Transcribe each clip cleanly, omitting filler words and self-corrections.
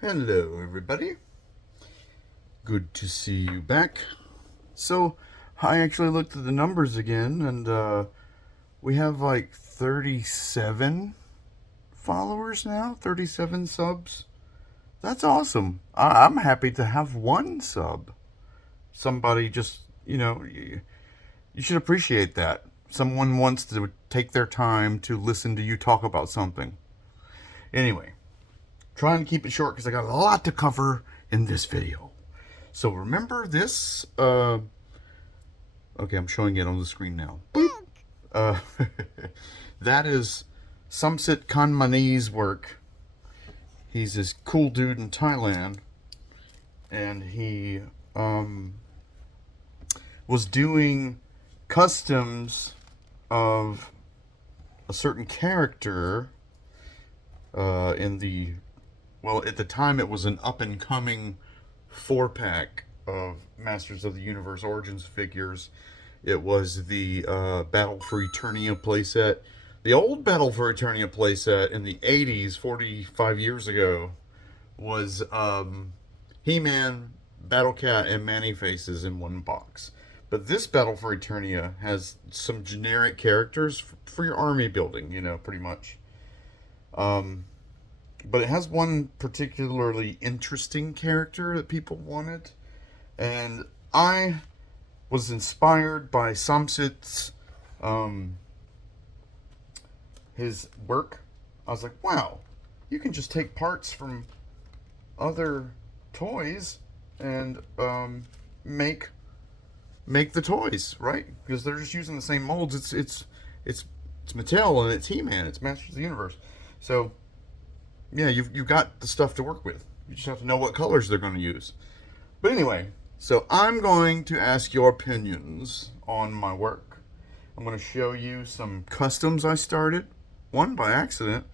Hello, everybody. Good to see you back. So, I actually looked at the numbers again, and we have like 37 followers now, 37 subs. That's awesome. I'm happy to have one sub. Somebody just, you should appreciate that. Someone wants to take their time to listen to you talk about something. Anyway, trying to keep it short because I got a lot to cover in this video. So remember this? Okay, I'm showing it on the screen now. Boop. Uh, that is Samsit Kanmani's work. He's this cool dude in Thailand, and he was doing customs of a certain character in the, well, at the time it was an up and coming 4-pack of Masters of the Universe Origins figures. It was the Battle for Eternia playset. The old Battle for Eternia playset in the 80s, 45 years ago, was He-Man, Battle Cat, and Man-E-Faces in one box. But this Battle for Eternia has some generic characters for your army building, pretty much. But it has one particularly interesting character that people wanted. And I was inspired by Samsit's his work. I was like, wow, you can just take parts from other toys and make the toys, right? Because they're just using the same molds. It's Mattel and it's He-Man. It's Masters of the Universe. So yeah, you've got the stuff to work with. You just have to know what colors they're going to use. But anyway, so I'm going to ask your opinions on my work. I'm going to show you some customs I started. One by accident.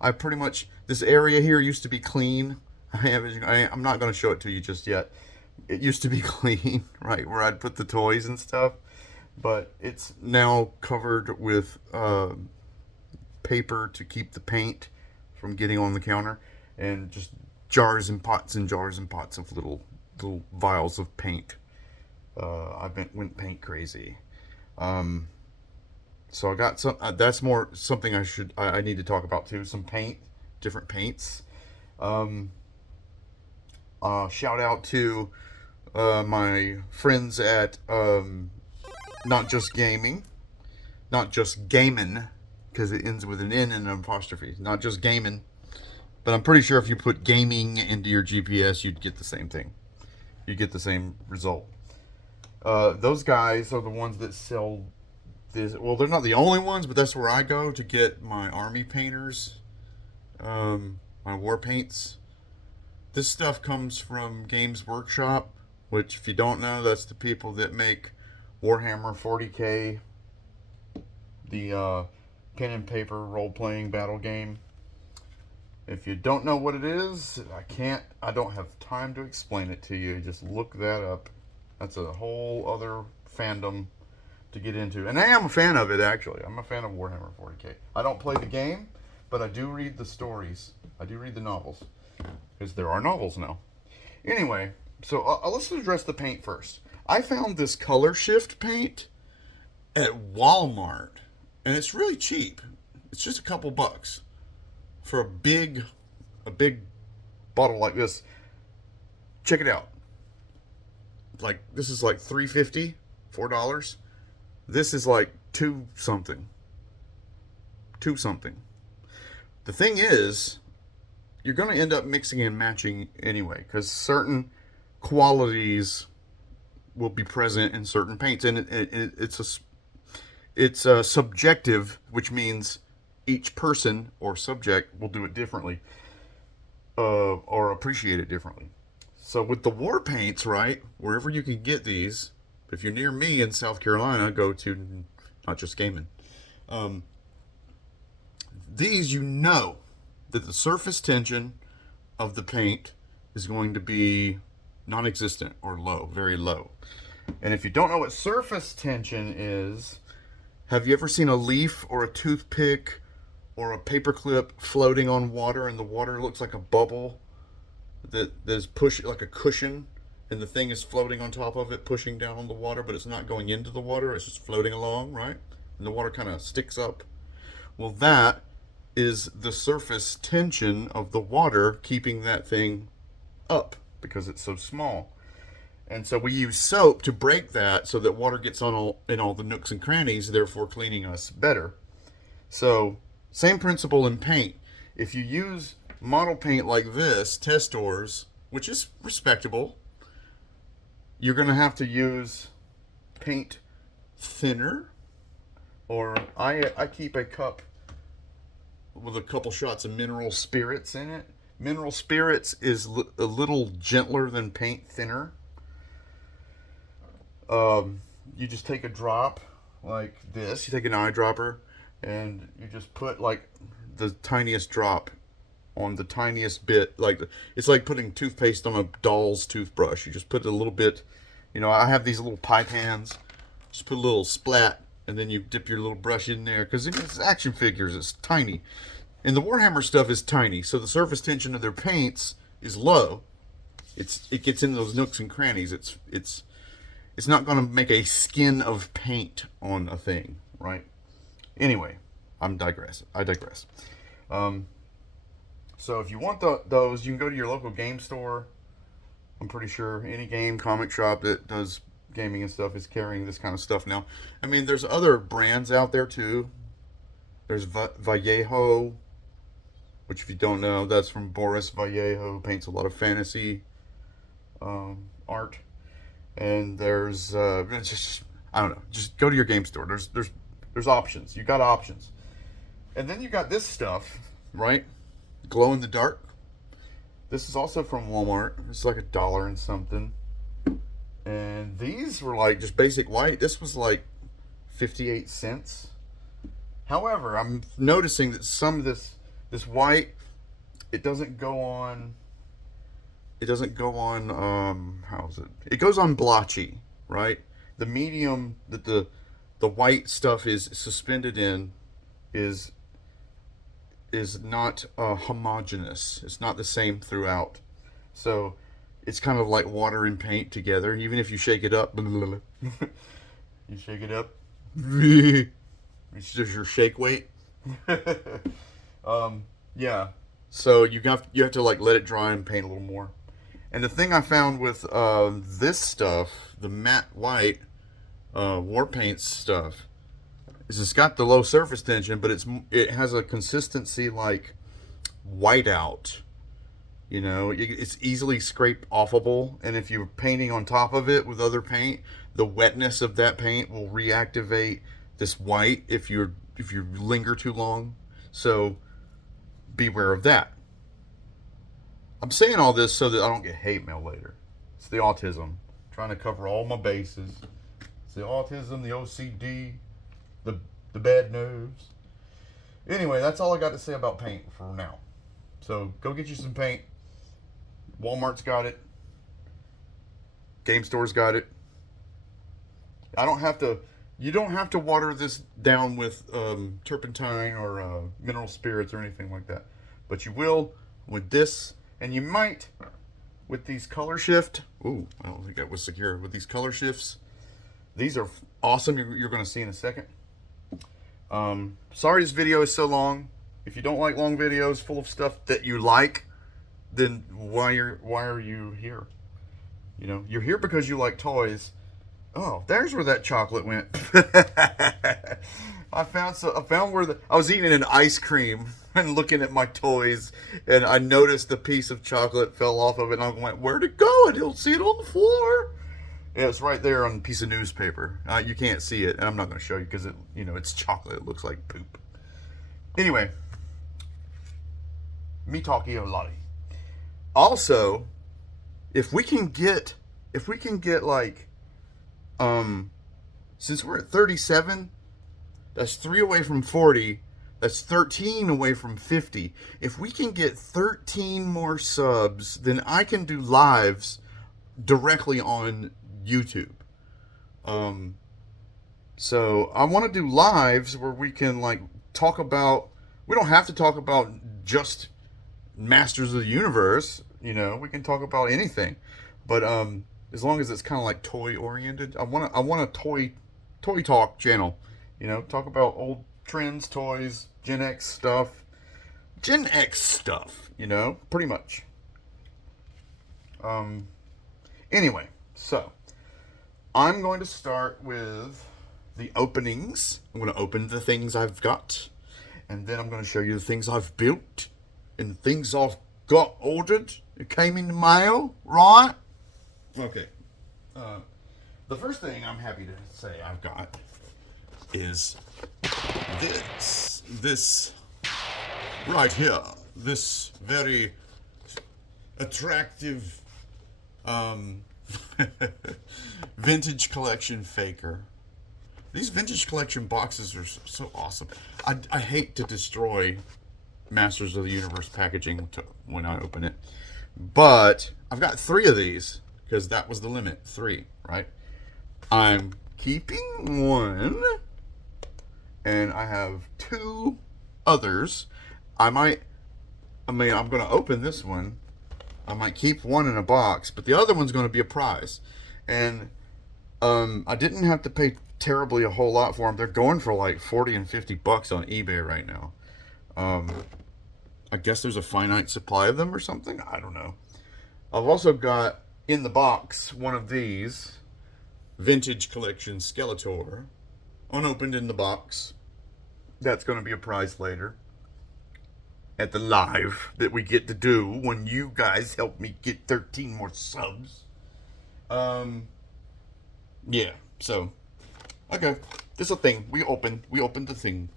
I pretty much, this area here used to be clean. I'm not going to show it to you just yet. It used to be clean, right, where I'd put the toys and stuff. But it's now covered with paper to keep the paint from getting on the counter, and just jars and pots of little vials of paint. I went paint crazy. So I got some. That's more something I need to talk about too. Some paint, different paints. Shout out to my friends at Not Just Gaming, Not Just Gamin, because it ends with an N and an apostrophe. Not Just Gaming, but I'm pretty sure if you put gaming into your GPS, you'd get the same thing. You get the same result. Those guys are the ones that sell this. Well, they're not the only ones, but that's where I go to get my army painters, my war paints. This stuff comes from Games Workshop, which, if you don't know, that's the people that make Warhammer 40K, the pen and paper role-playing battle game. If you don't know what it is, I don't have time to explain it to you. Just look that up. That's a whole other fandom to get into. And I am a fan of it, actually. I'm a fan of Warhammer 40K. I don't play the game, but I do read the stories. I do read the novels. Because there are novels now. Anyway, so let's address the paint first. I found this color shift paint at Walmart. And it's really cheap. It's just a couple bucks for a big bottle like this. Check it out. Like, this is like $3.50, $4. This is like two something. The thing is, you're going to end up mixing and matching anyway, because certain qualities will be present in certain paints, and it's a subjective, which means each person or subject will do it differently, or appreciate it differently. So with the war paints, right, wherever you can get these, if you're near me in South Carolina, go to Not Just Gaming. These, that the surface tension of the paint is going to be non-existent or low, very low. And if you don't know what surface tension is, have you ever seen a leaf or a toothpick or a paperclip floating on water and the water looks like a bubble? that's push like a cushion, and the thing is floating on top of it, pushing down on the water, but it's not going into the water. It's just floating along, right? And the water kind of sticks up. Well, that is the surface tension of the water keeping that thing up because it's so small. And so we use soap to break that so that water gets on in all the nooks and crannies, therefore cleaning us better. So, same principle in paint. If you use model paint like this, Testors, which is respectable, you're going to have to use paint thinner, or I keep a cup with a couple shots of mineral spirits in it. Mineral spirits is a little gentler than paint thinner. You just take a drop like this. You take an eyedropper and you just put like the tiniest drop on the tiniest bit. Like it's like putting toothpaste on a doll's toothbrush. You just put a little bit. You know, I have these little pie pans. Just put a little splat, and then you dip your little brush in there because it's action figures. It's tiny, and the Warhammer stuff is tiny, so the surface tension of their paints is low. It gets in those nooks and crannies. It's not going to make a skin of paint on a thing, right? Anyway, I digress. So if you want those, you can go to your local game store. I'm pretty sure any comic shop that does gaming and stuff is carrying this kind of stuff now. I mean, there's other brands out there too. There's Vallejo, which if you don't know, that's from Boris Vallejo, paints a lot of fantasy art. And there's just, I don't know, just go to your game store. There's options. You got options. And then you got this stuff, right? Glow in the dark. This is also from Walmart. It's like $1 and something. And these were like just basic white. This was like 58 cents. However, I'm noticing that some of this white, it doesn't go on how is it? It goes on blotchy, right? The medium that the white stuff is suspended in is not homogeneous. It's not the same throughout. So it's kind of like water and paint together. Even if you shake it up, you shake it up. It's just your shake weight. Yeah. So you have to like let it dry and paint a little more. And the thing I found with this stuff, the matte white war paint stuff, is it's got the low surface tension, but it has a consistency like whiteout. You know, it's easily scrape offable, and if you're painting on top of it with other paint, the wetness of that paint will reactivate this white if you linger too long. So beware of that. I'm saying all this so that I don't get hate mail later. It's the autism. I'm trying to cover all my bases. It's the autism, the OCD, the bad nerves. Anyway, that's all I got to say about paint for now. So go get you some paint. Walmart's got it. Game store's got it. You don't have to water this down with turpentine or mineral spirits or anything like that. But you will with this. And you might, with these color shift, ooh, I don't think that was secure. With these color shifts, these are awesome. You're going to see in a second. Sorry this video is so long. If you don't like long videos full of stuff that you like, then why are you here? You know, you're here because you like toys. Oh, there's where that chocolate went. I found where I was eating an ice cream and looking at my toys, and I noticed the piece of chocolate fell off of it, and I went, where'd it go? I don't see it on the floor. Yeah, it's right there on a piece of newspaper. You can't see it, and I'm not going to show you because it's chocolate. It looks like poop. Anyway, me talking a lot. Also, if we can get like, since we're at 37, that's 3 away from 40. That's 13 away from 50. If we can get 13 more subs, then I can do lives directly on YouTube. So I want to do lives where we can like talk about, we don't have to talk about just Masters of the Universe. You know, we can talk about anything, but as long as it's kind of like toy oriented. I want a toy talk channel. You know, talk about old trends, toys, Gen X stuff. Gen X stuff, you know, pretty much. Um, anyway, so I'm going to start with the openings. I'm going to open the things I've got, and then I'm going to show you the things I've built and things I've got ordered. It came in the mail, right? Okay. The first thing I'm happy to say I've got is this right here. This very attractive vintage collection Faker. These vintage collection boxes are so awesome. I hate to destroy Masters of the Universe packaging when I open it, but I've got 3 of these because that was the limit. 3, right? I'm keeping 1, and I have 2 others. I'm going to open this one. I might keep 1 in a box, but the other one's going to be a prize. And I didn't have to pay terribly a whole lot for them. They're going for like 40 and 50 bucks on eBay right now. I guess there's a finite supply of them or something. I don't know. I've also got in the box one of these vintage collection Skeletor, unopened in the box. That's going to be a prize later at the live that we get to do when you guys help me get 13 more subs. Yeah, so okay, this is a thing. We opened the thing.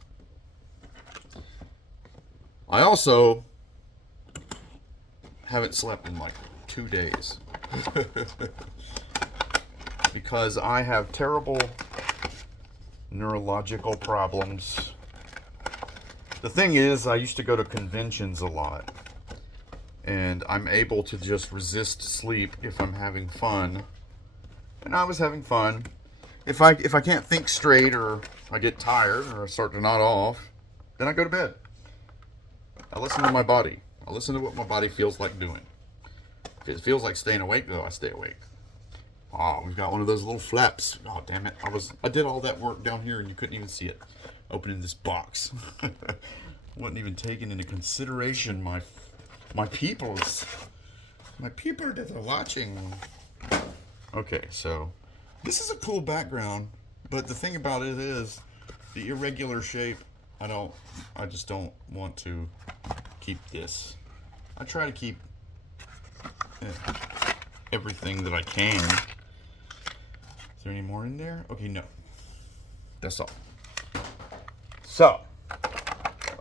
I also haven't slept in like 2 days because I have terrible neurological problems. The thing is, I used to go to conventions a lot, and I'm able to just resist sleep if I'm having fun. And I was having fun. If I can't think straight, or I get tired, or I start to nod off, then I go to bed. I listen to my body. I listen to what my body feels like doing. If it feels like staying awake, though, I stay awake. Oh, we've got one of those little flaps. Oh, damn it. I did all that work down here, and you couldn't even see it. Opening this box. Wasn't even taken into consideration my peoples. My people that are watching. Okay, so this is a cool background, but the thing about it is the irregular shape. I just don't want to keep this. I try to keep everything that I can. Is there any more in there? Okay, no. That's all. So,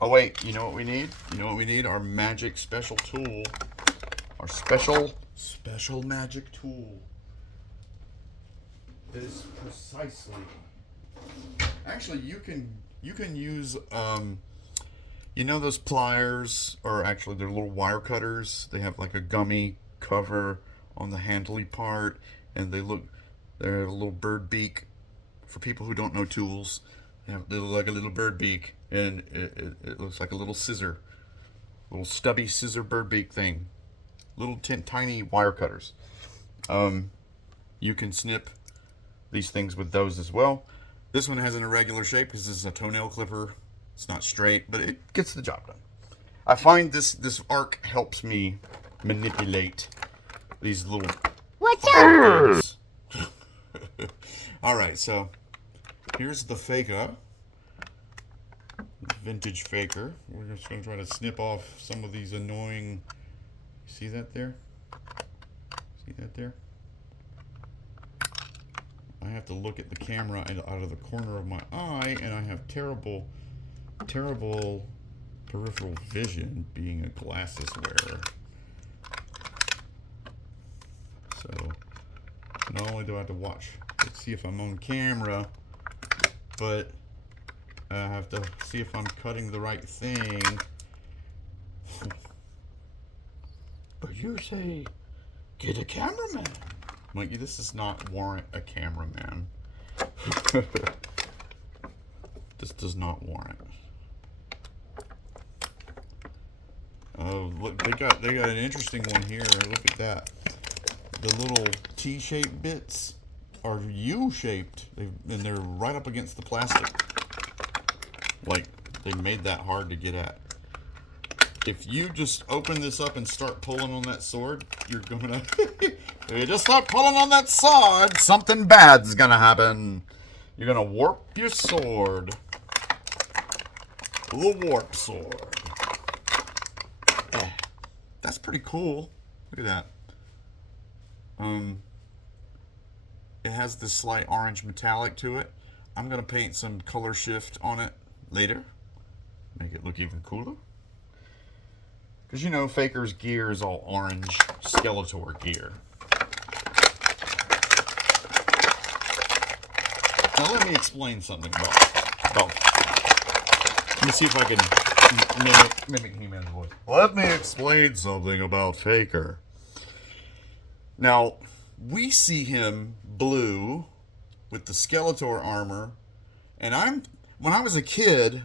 oh wait, you know what we need? You know what we need? Our magic special tool. Our special magic tool. Is precisely. Actually, you can use you know those pliers, or actually they're little wire cutters. They have like a gummy cover on the handly part, and they're a little bird beak. For people who don't know tools, they look like a little bird beak, and it looks like a little scissor, little stubby scissor bird beak thing. Little tiny wire cutters. You can snip these things with those as well. This one has an irregular shape because this is a toenail clipper. It's not straight, but it gets the job done. I find this arc helps me manipulate these little. What's up? All right, so here's the Faker, vintage Faker. We're just gonna try to snip off some of these annoying. See that there? See that there? I have to look at the camera out of the corner of my eye, and I have terrible peripheral vision, being a glasses wearer. So not only do I have to watch to see if I'm on camera, but I have to see if I'm cutting the right thing. But you say, get a cameraman. Mikey, this does not warrant a cameraman. This does not warrant. Oh, look, they got an interesting one here. Look at that. The little T-shaped bits are U-shaped, and they're right up against the plastic. Like, they made that hard to get at. If you just open this up and start pulling on that sword, you're gonna... if you just start pulling on that sword, something bad's gonna happen. You're gonna warp your sword. The warp sword. That's pretty cool. Look at that. It has this slight orange metallic to it. I'm gonna paint some color shift on it later. Make it look even cooler. Because you know, Faker's gear is all orange Skeletor gear. Now let me explain something about let me see if I can mimic He-Man's voice. Let me explain something about Faker. Now, we see him blue with the Skeletor armor, and when I was a kid,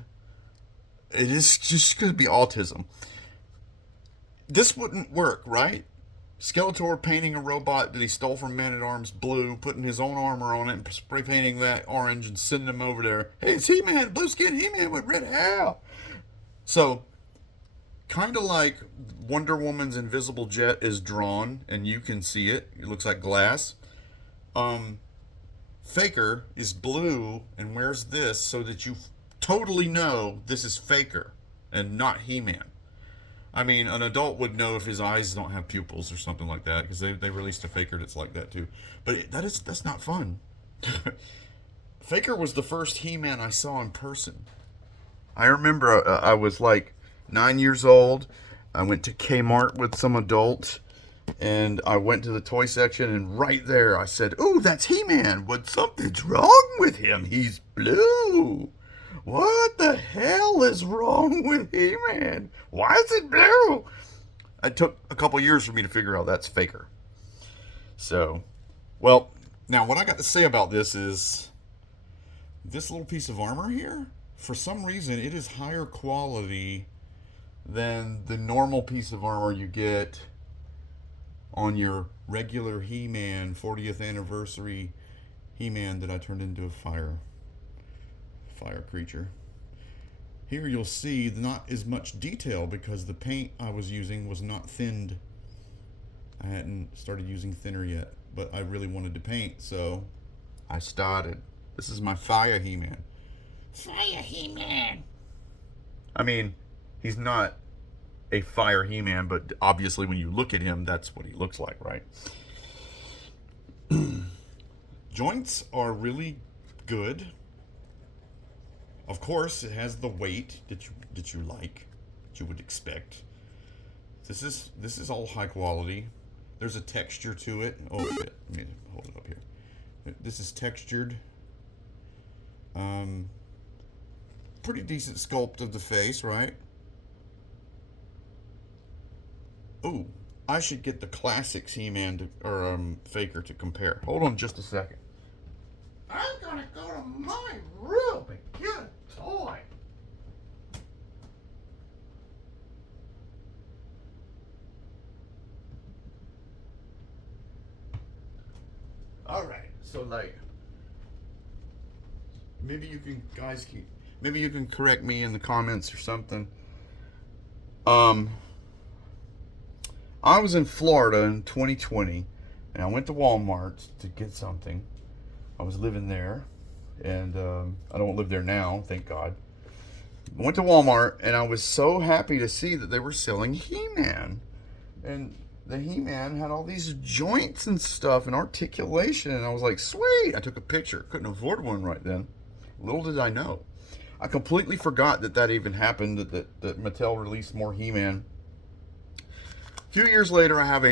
it is just going to be autism. This wouldn't work, right? Skeletor painting a robot that he stole from Man-at-Arms blue, putting his own armor on it, and spray painting that orange and sending him over there. Hey, it's He-Man, blue skin He-Man with red hair. So, kind of like Wonder Woman's invisible jet is drawn, and you can see it. It looks like glass. Faker is blue and wears this so that you totally know this is Faker and not He-Man. I mean, an adult would know if his eyes don't have pupils or something like that, because they released a Faker that's like that too. But that's not fun. Faker was the first He-Man I saw in person. I remember I was like 9 years old. I went to Kmart with some adult, and I went to the toy section, and right there I said, "Ooh, that's He-Man, but something's wrong with him. He's blue. What the hell is wrong with He-Man? Why is it blue?" It took a couple years for me to figure out that's Faker. So, well, now what I got to say about this is, this little piece of armor here, for some reason, it is higher quality than the normal piece of armor you get on your regular He-Man 40th anniversary He-Man that I turned into a fire creature. Here you'll see not as much detail because the paint I was using was not thinned. I hadn't started using thinner yet, but I really wanted to paint, so I started. This is my fire He-Man. Fire He-Man! I mean, he's not a fire He-Man, but obviously when you look at him, that's what he looks like, right? Joints are really good. Of course, it has the weight that you like, that you would expect. This is all high quality. There's a texture to it. Oh shit! Let me hold it up here. This is textured. Pretty decent sculpt of the face, right? Ooh, I should get the classics He-Man or Faker to compare. Hold on just a second. I'm gonna go to my room and get a toy. All right, so like, maybe you can correct me in the comments or something. I was in Florida in 2020, and I went to Walmart to get something. I was living there, and I don't live there now, thank God. I went to Walmart, and I was so happy to see that they were selling He-Man. And the He-Man had all these joints and stuff and articulation, and I was like, sweet! I took a picture. Couldn't afford one right then. Little did I know. I completely forgot that even happened, that Mattel released more He-Man. A few years later, I have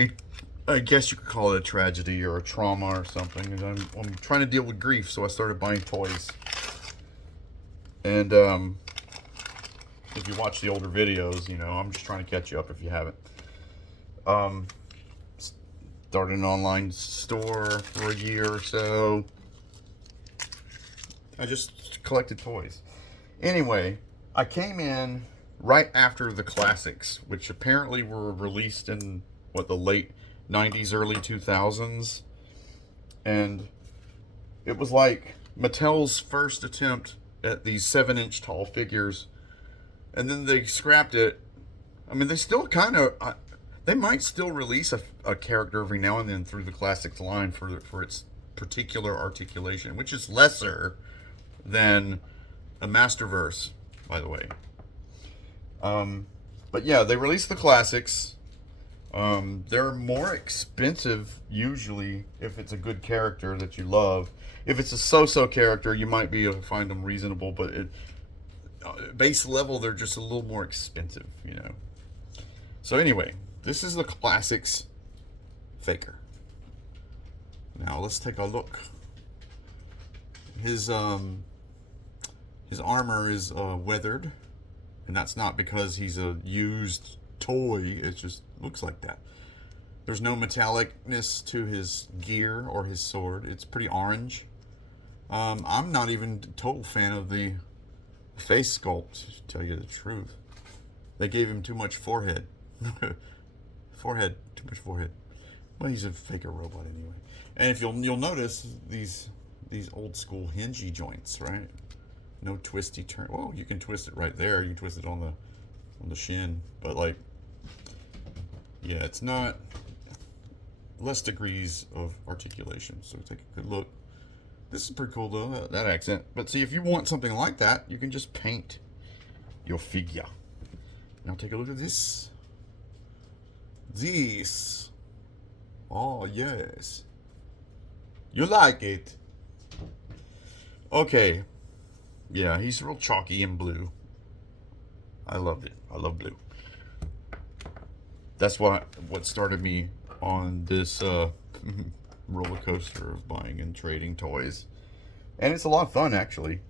I guess you could call it a tragedy or a trauma or something. And I'm trying to deal with grief, so I started buying toys. And if you watch the older videos, you know, I'm just trying to catch you up if you haven't. Started an online store for a year or so. I just collected toys. Anyway, I came in right after the classics, which apparently were released in what, the late 90s, early 2000s. And it was like Mattel's first attempt at these 7-inch tall figures, and then they scrapped it. I mean, they still kind of, they might still release a character every now and then through the classics line for its particular articulation, which is lesser than a Masterverse, by the way. But yeah, they released the classics. They're more expensive usually if it's a good character that you love. If it's a so-so character, you might be able to find them reasonable, but base level, they're just a little more expensive, you know. So anyway, this is the classics Faker. Now let's take a look. His armor is weathered, and that's not because he's a used toy. It just looks like that. There's no metallicness to his gear or his sword. It's pretty orange. I'm not even a total fan of the face sculpt, to tell you the truth. They gave him too much forehead. Too much forehead. Well, he's a Faker robot anyway. And if you'll notice these old school hingy joints, right? No twisty turn. Well, you can twist it right there. You can twist it on the shin, but like, yeah, it's not less degrees of articulation. So take a good look. This is pretty cool though, that accent. But see, if you want something like that, you can just paint your figure. Now take a look at this. This. Oh, yes. You like it. Okay. Yeah, he's real chalky and blue. I loved it. I love blue. That's what started me on this roller coaster of buying and trading toys. And it's a lot of fun, actually.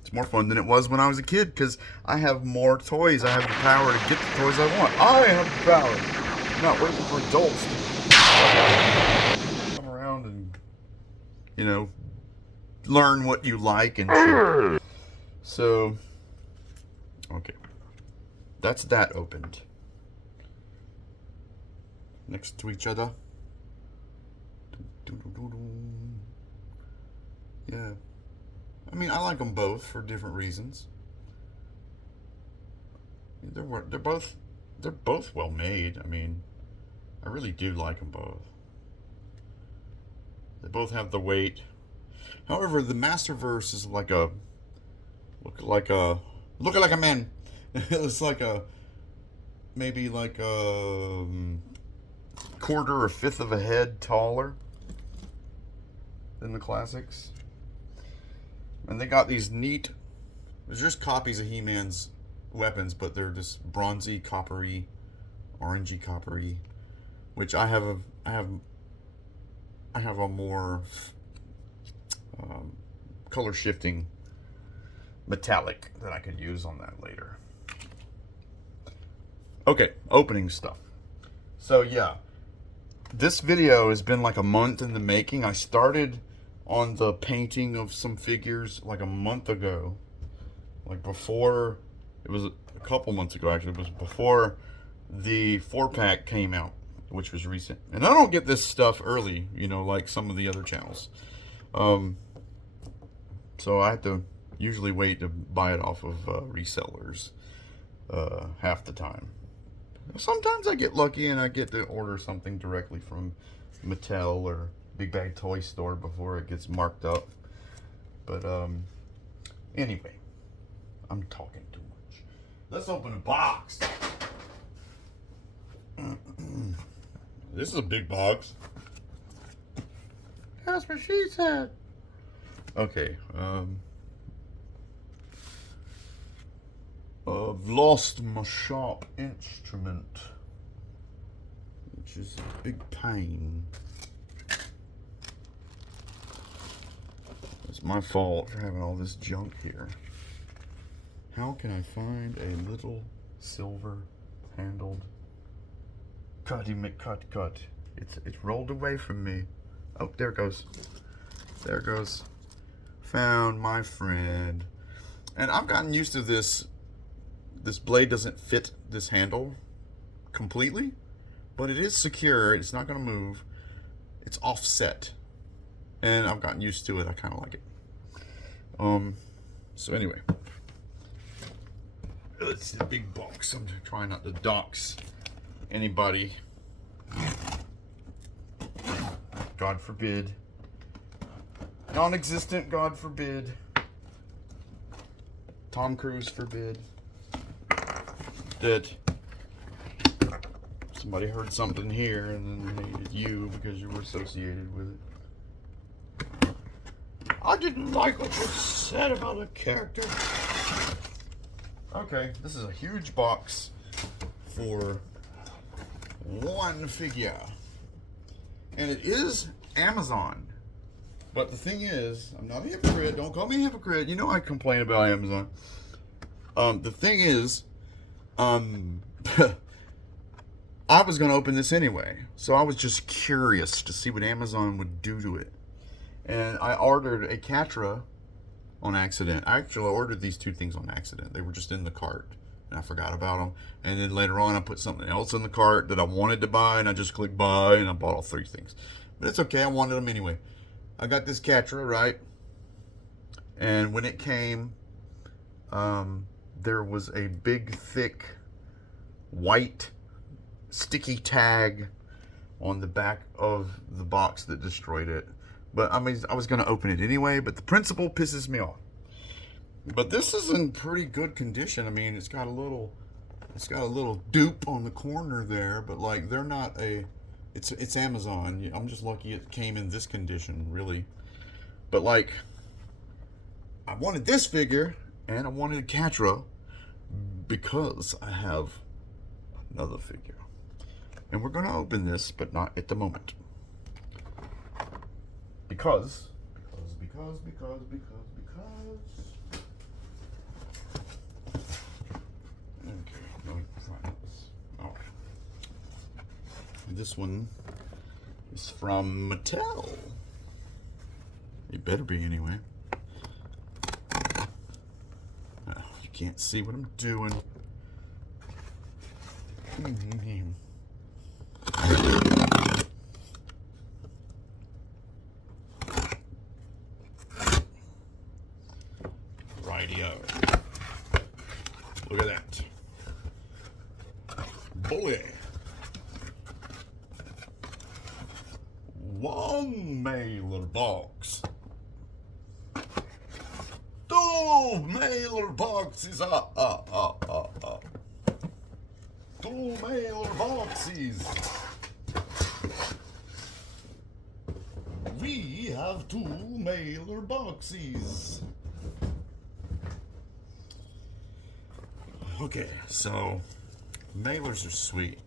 It's more fun than it was when I was a kid, because I have more toys. I have the power to get the toys I want. I have the power. I'm not waiting for adults to come around and, you know, learn what you like and shit. So, okay. That's that opened. Next to each other. Yeah. I mean, I like them both for different reasons. They're both well made. I mean, I really do like them both. They both have the weight. However, the Masterverse is like a looking like a man. It's like maybe like a quarter or fifth of a head taller than the classics. And they got these neat, there's just copies of He-Man's weapons, but they're just bronzy, coppery, orangey coppery, which I have a more color shifting metallic that I could use on that later. Okay, opening stuff. So yeah, this video has been like a month in the making. I started on the painting of some figures like a month ago. Like before, it was a couple months ago actually. It was before the 4-pack came out, which was recent. And I don't get this stuff early, you know, like some of the other channels. So I have to usually wait to buy it off of resellers half the time. Sometimes I get lucky and I get to order something directly from Mattel or Big Bag Toy Store before it gets marked up. But anyway, I'm talking too much. Let's open a box. This is a big box. That's what she said. Okay, I've lost my sharp instrument, which is a big pain. It's my fault for having all this junk here. How can I find a little silver handled Cutty McCut? It's rolled away from me. Oh, there it goes. There it goes. Found my friend. And I've gotten used to this this blade doesn't fit this handle completely, but it is secure. It's not going to move. It's offset, and I've gotten used to it. I kind of like it. So anyway, let's see the big box. I'm trying not to dox anybody. God forbid. Non-existent, God forbid. Tom Cruise forbid. That somebody heard something here and then hated you because you were associated with it. I didn't like what you said about a character. Okay, this is a huge box for one figure. And it is Amazon. But the thing is, I'm not a hypocrite. Don't call me a hypocrite. You know I complain about Amazon. The thing is, I was going to open this anyway. So I was just curious to see what Amazon would do to it. And I ordered a Catra on accident. I actually ordered these two things on accident. They were just in the cart. And I forgot about them. And then later on, I put something else in the cart that I wanted to buy. And I just clicked buy. And I bought all three things. But it's okay. I wanted them anyway. I got this Catra, right? And when it came, there was a big, thick, white, sticky tag on the back of the box that destroyed it. But I mean, I was going to open it anyway, but the principle pisses me off. But this is in pretty good condition. I mean, it's got a little dupe on the corner there, but like they're not a, it's Amazon. I'm just lucky it came in this condition, really. But like, I wanted this figure and I wanted a Catra because I have another figure. And we're going to open this, but not at the moment. Because. Okay, no, it's not this. Oh. This one is from Mattel. It better be anyway. Oh, you can't see what I'm doing. Rightio. Look at that. Boy. One mailer box. Two mailer boxes. Two mailer boxes. We have two mailer boxes. Okay, so mailers are sweet.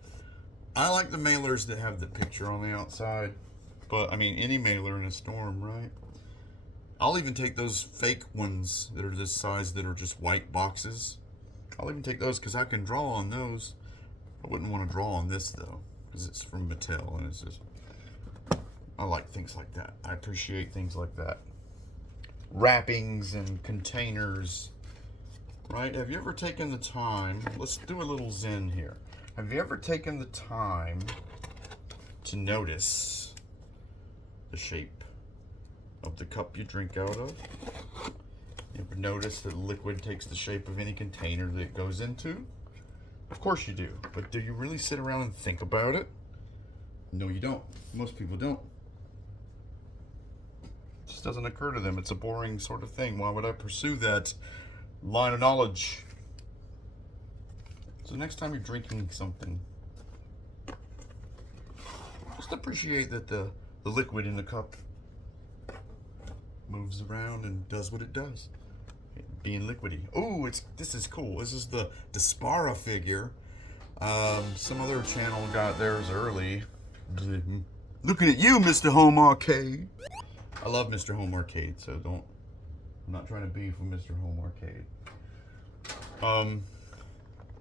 I like the mailers that have the picture on the outside, but I mean any mailer in a storm, right? I'll even take those fake ones that are this size that are just white boxes. I'll even take those because I can draw on those. I wouldn't want to draw on this though, because it's from Mattel and it's just, I like things like that. I appreciate things like that. Wrappings and containers. Right? Have you ever taken the time, let's do a little zen here. Have you ever taken the time to notice the shape of the cup you drink out of? You ever notice that liquid takes the shape of any container that it goes into? Of course you do, but do you really sit around and think about it? No, you don't. Most people don't. It just doesn't occur to them. It's a boring sort of thing. Why would I pursue that line of knowledge? So next time you're drinking something, just appreciate that the liquid in the cup moves around and does what it does, being liquidy. Oh, this is cool. This is the Despara figure. Some other channel got theirs early. Looking at you, Mr. Home Arcade. I love Mr. Home Arcade, so I'm not trying to beef with Mr. Home Arcade.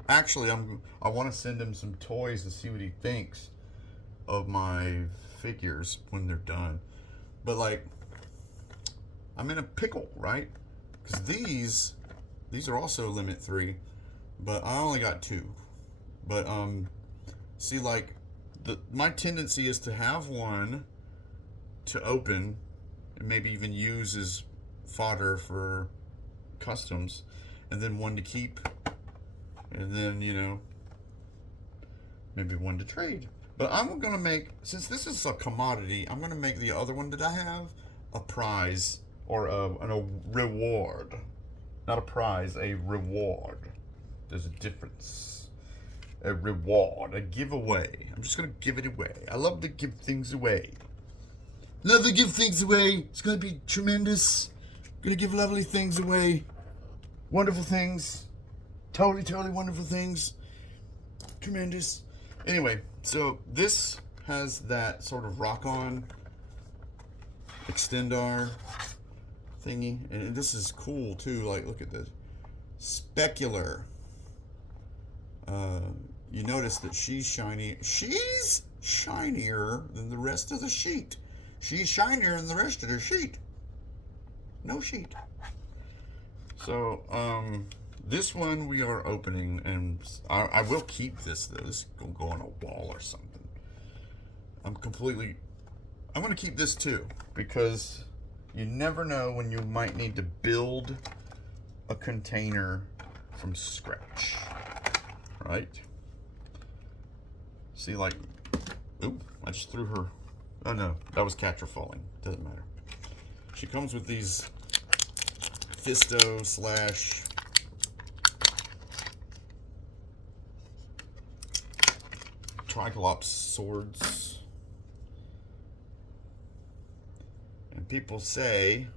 Actually, I want to send him some toys to see what he thinks of my figures when they're done. But like, I'm in a pickle, right? Because these are also Limit 3, but I only got two. But see, like my tendency is to have one to open and maybe even use as fodder for customs, and then one to keep, and then maybe one to trade. But I'm gonna make, since this is a commodity, I'm gonna make the other one that I have a prize or a reward. Not a prize, a reward. There's a difference. A reward, a giveaway. I'm just gonna give it away. I love to give things away. Love to give things away. It's gonna be tremendous. Gonna give lovely things away. Wonderful things. Totally, totally wonderful things. Tremendous. Anyway, so this has that sort of rock-on extendar thingy, and this is cool too. Like, look at the specular. You notice that she's shiny. She's shinier than the rest of the sheet. She's shinier than the rest of the sheet. No sheet. So, this one we are opening, and I will keep this though. This will go on a wall or something. I'm going to keep this too, because you never know when you might need to build a container from scratch, right? See, like, oop, I just threw her. Oh no, that was catcher falling. Doesn't matter. She comes with these Fisto slash Triclops swords. And people say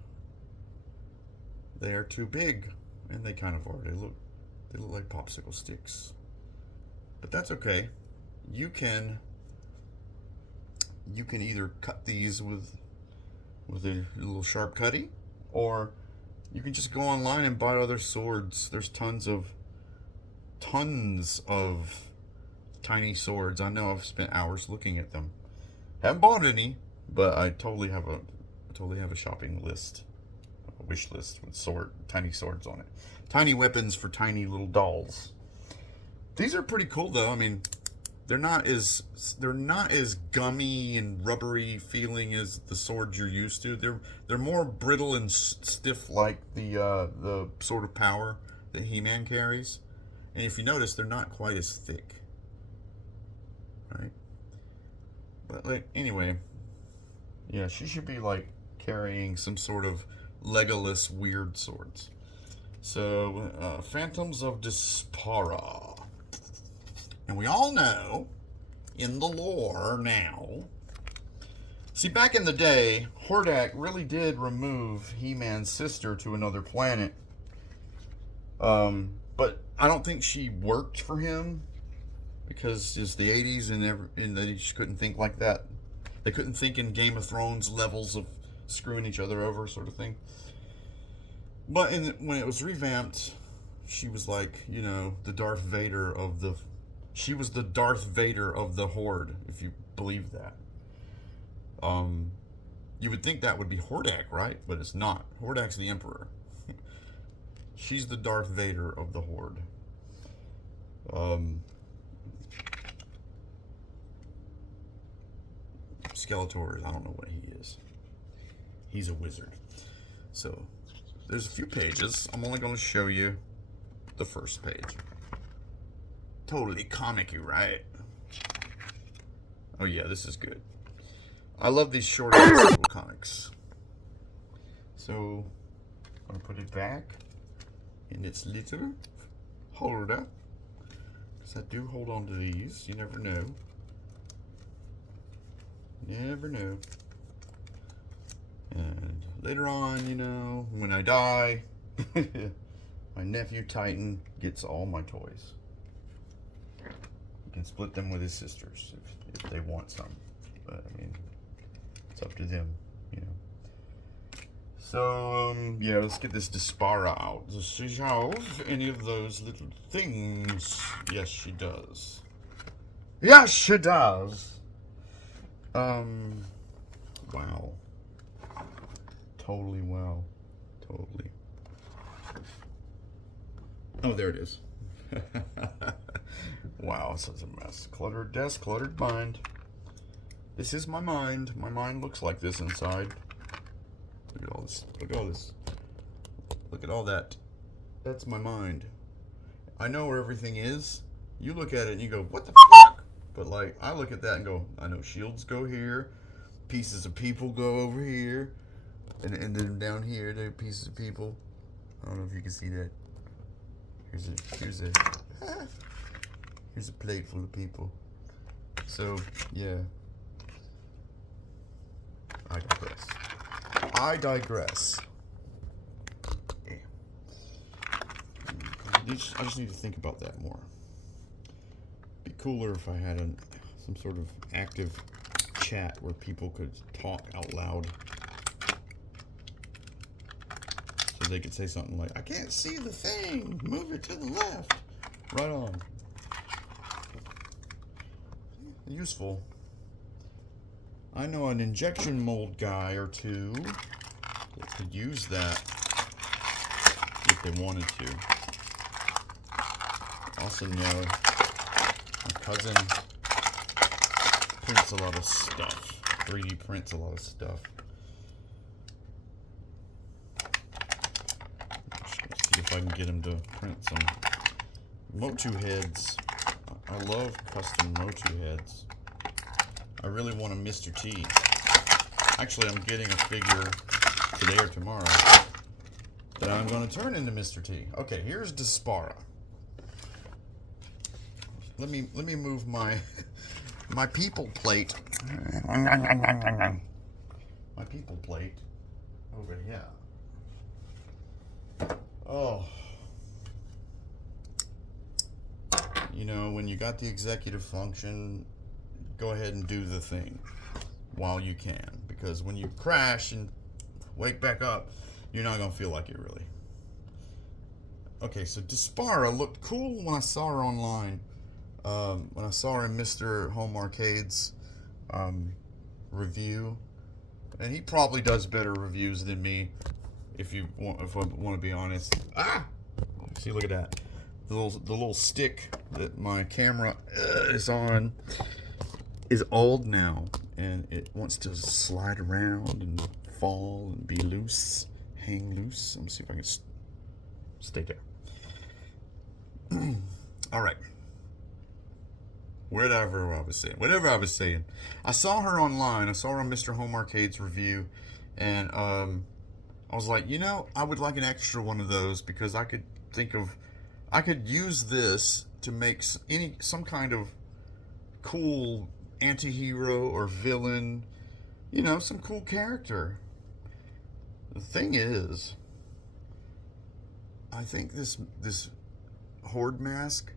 they are too big, and they kind of are. They look like popsicle sticks. But that's okay. You can either cut these with a little sharp cutty, or you can just go online and buy other swords. There's tons of tiny swords. I know, I've spent hours looking at them. Haven't bought any, but I totally have a shopping list, a wish list with tiny swords on it. Tiny weapons for tiny little dolls. These are pretty cool though. I mean, they're not as gummy and rubbery feeling as the swords you're used to. They're more brittle and stiff, like the sword of power that He-Man carries. And if you notice, they're not quite as thick, right? But like, anyway, yeah, she should be like carrying some sort of Legolas weird swords. So, Phantoms of Despara. And we all know, in the lore now, see, back in the day, Hordak really did remove He-Man's sister to another planet. But I don't think she worked for him, because it's the 80s and they just couldn't think like that. They couldn't think in Game of Thrones levels of screwing each other over, sort of thing. But when it was revamped, she was like, the Darth Vader of the... She was the Darth Vader of the Horde, if you believe that. You would think that would be Hordak, right? But it's not. Hordak's the Emperor. She's the Darth Vader of the Horde. Skeletor, I don't know what he is. He's a wizard. So, there's a few pages. I'm only going to show you the first page. Totally comic-y, right? Oh yeah, this is good. I love these short little comics. So, I'm gonna put it back in its little holder, because I do hold on to these. You never know. Never know. And later on, when I die, my nephew Titan gets all my toys. He can split them with his sisters if they want some. But, I mean, it's up to them, So, yeah, let's get this Despara out. Does she have any of those little things? Yes, she does. Yes, she does. Wow. Totally wow. Totally. Oh, there it is. Wow, this is a mess. Cluttered desk, cluttered mind. This is my mind. My mind looks like this inside. Look at all this. Look at all this. Look at all that. That's my mind. I know where everything is. You look at it and you go, what the fuck? But like, I look at that and go, I know shields go here. Pieces of people go over here. And then down here, there are pieces of people. I don't know if you can see that. Here's a plate full of people. So, yeah. I digress. Yeah. I just need to think about that more. Be cooler if I had some sort of active chat where people could talk out loud. So they could say something like, I can't see the thing. Move it to the left. Right on. Useful. I know an injection mold guy or two that could use that if they wanted to. Also know my cousin prints a lot of stuff. 3D prints a lot of stuff. See if I can get him to print some Motu heads. I love custom Motu heads. I really want a Mr. T. Actually, I'm getting a figure today or tomorrow that I'm going to turn into Mr. T. Okay, here's Despara. Let me move my my people plate. My people plate over here. Oh. You know, when you got the executive function, go ahead and do the thing while you can, because when you crash and wake back up, you're not gonna feel like it really. Okay, so Despara looked cool when I saw her online. When I saw her in Mr. Home Arcade's review, and he probably does better reviews than me, if I want to be honest. Ah, see, look at that. The little stick that my camera is on is old now, and it wants to slide around and fall and be loose, hang loose. Let me see if I can stay there. All right. Whatever I was saying. I saw her online. I saw her on Mr. Home Arcade's review, and I was like, you know, I would like an extra one of those, because I could use this to make some kind of cool anti-hero or villain, you know, some cool character. The thing is, I think this Horde mask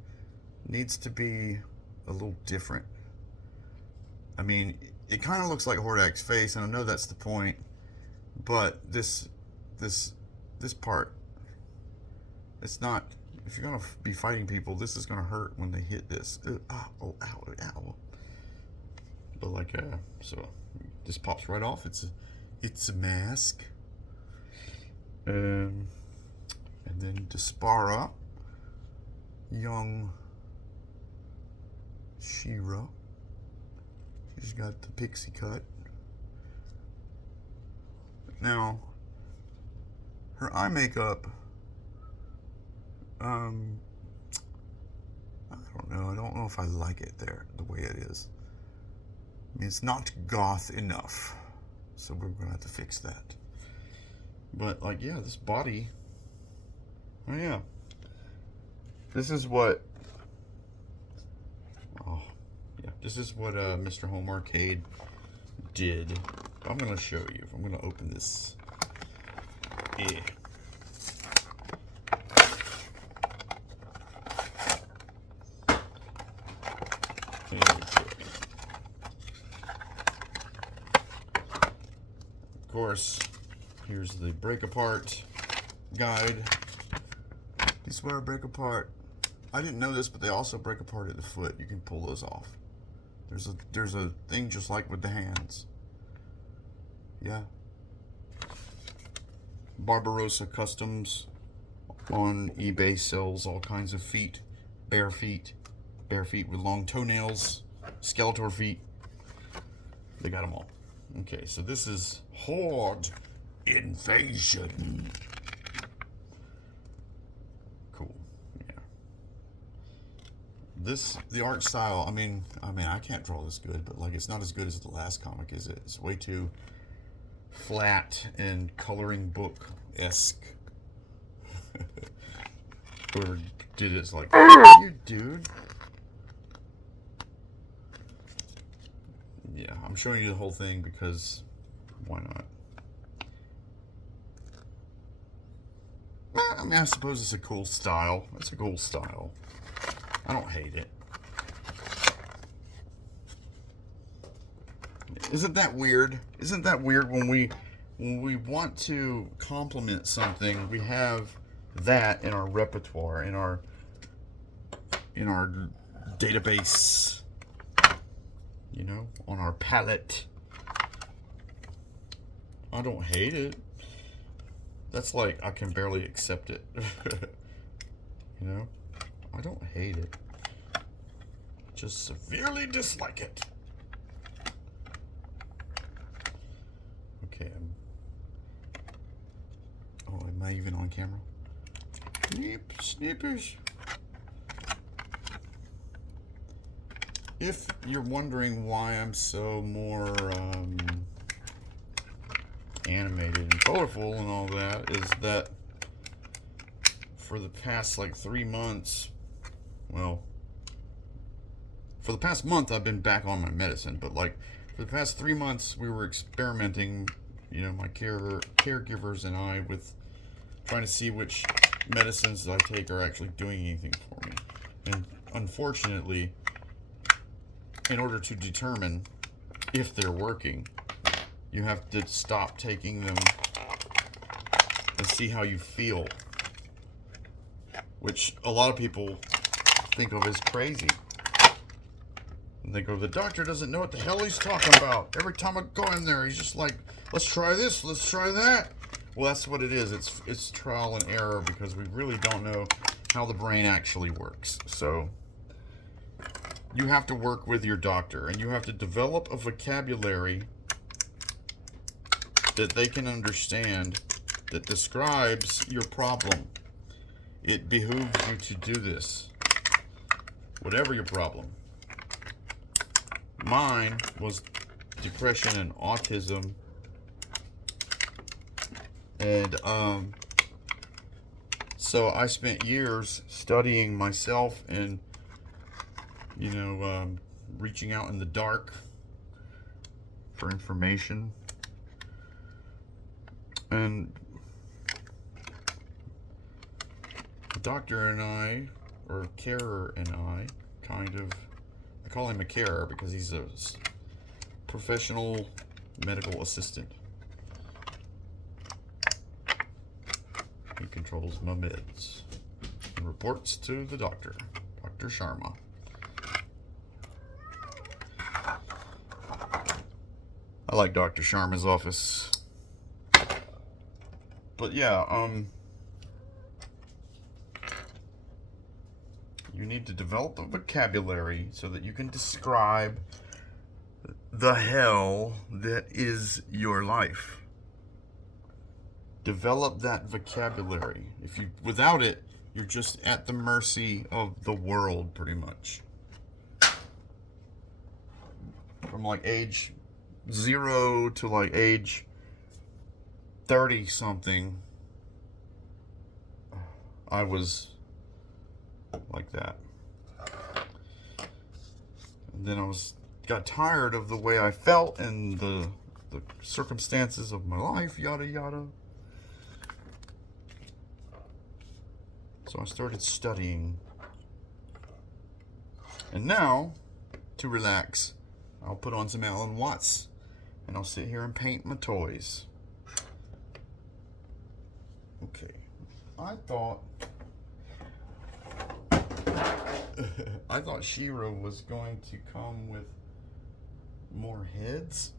needs to be a little different. I mean, it kind of looks like Hordak's face, and I know that's the point, but this part, it's not. If you're gonna be fighting people, this is gonna hurt when they hit this. Ow. But like, so this pops right off. It's a mask. And then Despara, young She-Ra. She's got the pixie cut. Now, her eye makeup, I don't know. I don't know if I like it there, the way it is. I mean, it's not goth enough. So we're going to have to fix that. But, like, yeah, this body. Oh, yeah. This is what. Oh, yeah. This is what Mr. Home Arcade did. I'm going to show you. I'm going to open this. Yeah. Of course, here's the break apart guide. This is where I break apart. I didn't know this, but they also break apart at the foot. You can pull those off. There's a thing just like with the hands. Yeah. Barbarossa Customs on eBay sells all kinds of feet bare feet with long toenails, Skeletor feet. They got them all. Okay, so this is Horde Invasion. Cool. Yeah. The art style, I mean, I can't draw this good, but like it's not as good as the last comic, is it? It's way too flat and coloring book-esque. Whoever did it's like, you dude. Yeah, I'm showing you the whole thing because why not? I mean, I suppose it's a cool style. It's a cool style. I don't hate it. Isn't that weird? Isn't that weird when we want to compliment something, we have that in our repertoire, in our database, you know, on our palette. I don't hate it. That's like, I can barely accept it. You know? I don't hate it. Just severely dislike it. Okay. Oh, am I even on camera? Snippers. If you're wondering why I'm so more animated and colorful and all that, is that for the past like 3 months, well, for the past month I've been back on my medicine, but like for the past 3 months we were experimenting, you know, my caregivers and I, with trying to see which medicines that I take are actually doing anything for me. And unfortunately, in order to determine if they're working, you have to stop taking them and see how you feel, which a lot of people think of as crazy. And they go, the doctor doesn't know what the hell he's talking about. Every time I go in there, he's just like, let's try this, let's try that. Well, that's what it is. It's trial and error, because we really don't know how the brain actually works. So you have to work with your doctor, and you have to develop a vocabulary that they can understand, that describes your problem. It behooves you to do this, whatever your problem. Mine was depression and autism, and so I spent years studying myself and, you know, reaching out in the dark for information. And the doctor and I, or carer and I, I call him a carer because he's a professional medical assistant. He controls my meds and reports to the doctor, Dr. Sharma. I like Dr. Sharma's office. But yeah, you need to develop a vocabulary so that you can describe the hell that is your life. Develop that vocabulary. Without it, you're just at the mercy of the world, pretty much. From like age 0 to like age 30 something, I was like that. And then I got tired of the way I felt and the circumstances of my life, yada yada. So I started studying. And now, to relax, I'll put on some Alan Watts and I'll sit here and paint my toys. Okay. I thought She-Ra was going to come with more heads.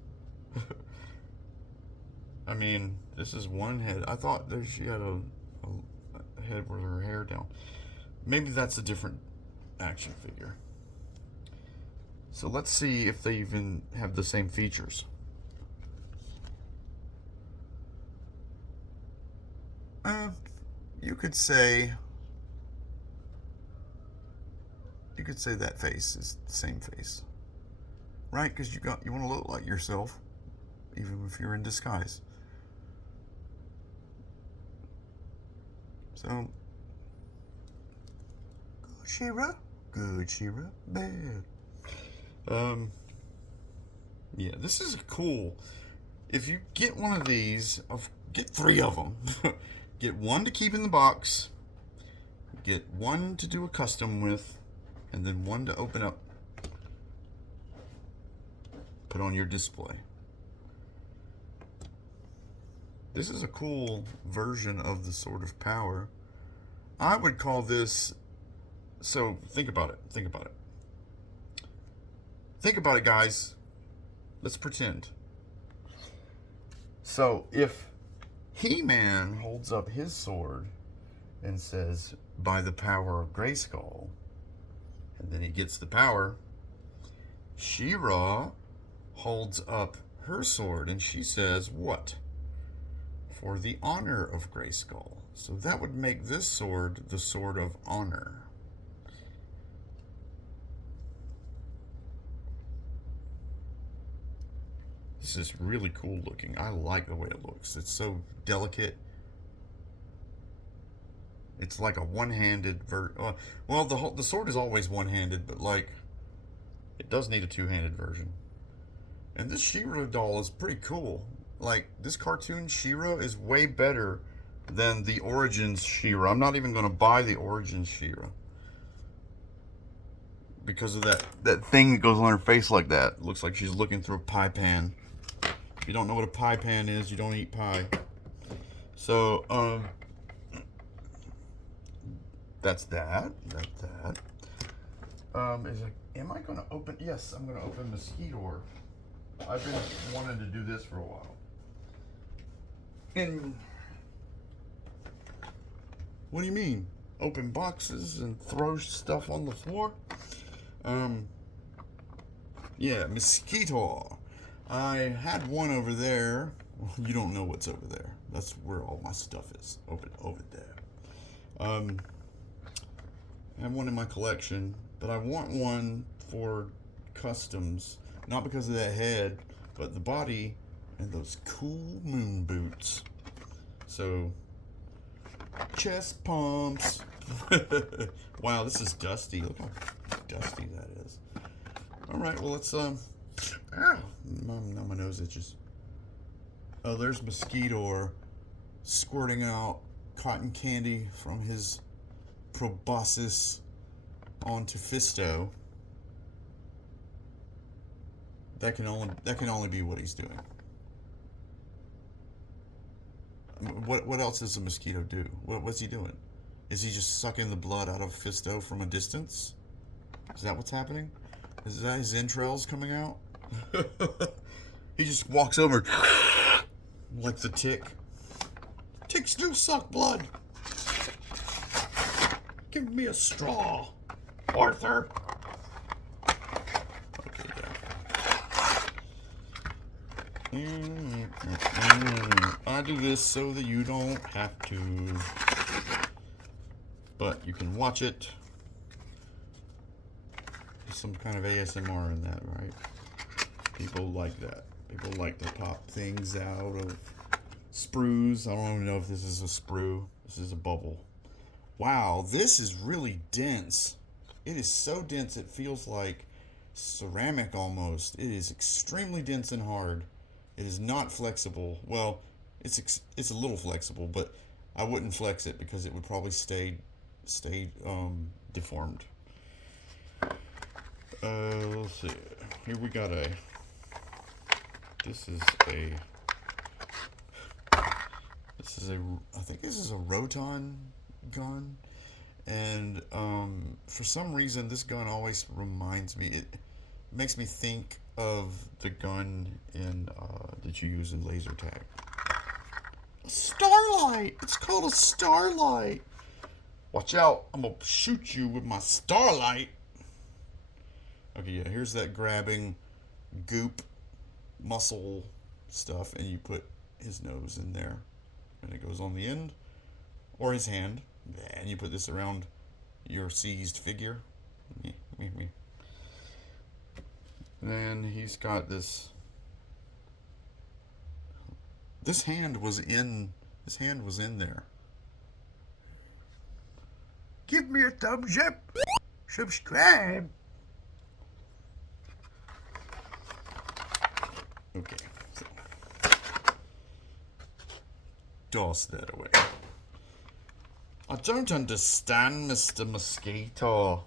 I mean, this is one head. I thought that she had a head with her hair down. Maybe that's a different action figure. So let's see if they even have the same features. You could say that face is the same face, right? Because you want to look like yourself, even if you're in disguise. So, good She-Ra, bad. Yeah, this is cool. If you get one of these, get 3 of them. Get one to keep in the box, get one to do a custom with, and then one to open up, put on your display. This is a cool version of the Sword of Power. I would call this, so think about it, guys. Let's pretend. So if He-Man holds up his sword and says, by the power of Grayskull, and then he gets the power, She-Ra holds up her sword and she says, what? For the honor of Grayskull. So that would make this sword the Sword of Honor. This is really cool looking. I like the way it looks. It's so delicate. It's like a one-handed well, the sword is always one-handed, but like it does need a two-handed version. And this She-Ra doll is pretty cool. Like this cartoon She-Ra is way better than the Origins She-Ra. I'm not even going to buy the Origins She-Ra because of that thing that goes on her face like that. It looks like she's looking through a pie pan. If you don't know what a pie pan is, you don't eat pie. So, that's that. Am I going to open? Yes, I'm going to open Mosquito. I've been wanting to do this for a while. And what do you mean? Open boxes and throw stuff on the floor? Yeah, Mosquito. I had one over there. You don't know what's over there. That's where all my stuff is. Over there. I have one in my collection, but I want one for customs. Not because of that head, but the body and those cool moon boots. So, chest pumps. Wow, this is dusty. Look how dusty that is. All right, well, let's, now my nose itches. Oh, there's Mosquito squirting out cotton candy from his proboscis onto Fisto. That can only be what he's doing. What else does a mosquito do? What's he doing? Is he just sucking the blood out of Fisto from a distance? Is that what's happening? Is that his entrails coming out? He just walks over like the tick. Ticks do suck blood. Give me a straw, Arthur. I do this so that you don't have to, but you can watch it. There's some kind of ASMR in that, right? People like that. People like to pop things out of sprues. I don't even know if this is a sprue. This is a bubble. Wow, this is really dense. It is so dense it feels like ceramic almost. It is extremely dense and hard. It is not flexible. Well, it's a little flexible, but I wouldn't flex it because it would probably stay deformed. Let's see. Here we got I think this is a Roton gun. And for some reason, this gun always reminds me, it makes me think of the gun that you use in laser tag. Starlight! It's called a Starlight! Watch out. I'm going to shoot you with my starlight. Okay, yeah, here's that grabbing goop muscle stuff, and you put his nose in there, and it goes on the end, or his hand, and you put this around your seized figure. Then he's got this. This hand was in there. Give me a thumbs up. Subscribe. Okay. So. Toss that away. I don't understand, Mr. Mosquito.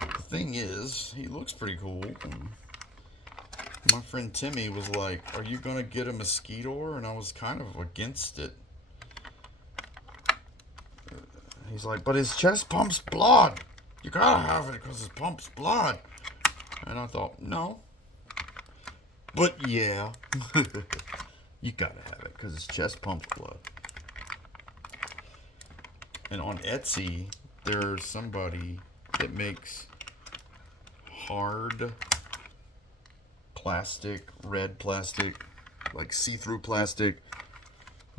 The thing is, he looks pretty cool. My friend Timmy was like, "Are you gonna get a mosquito?" And I was kind of against it. He's like, "But his chest pumps blood. You gotta have it because it pumps blood." And I thought, no. But yeah, you gotta have it because his chest pumps blood. And on Etsy, there's somebody that makes hard plastic, red plastic, like see-through plastic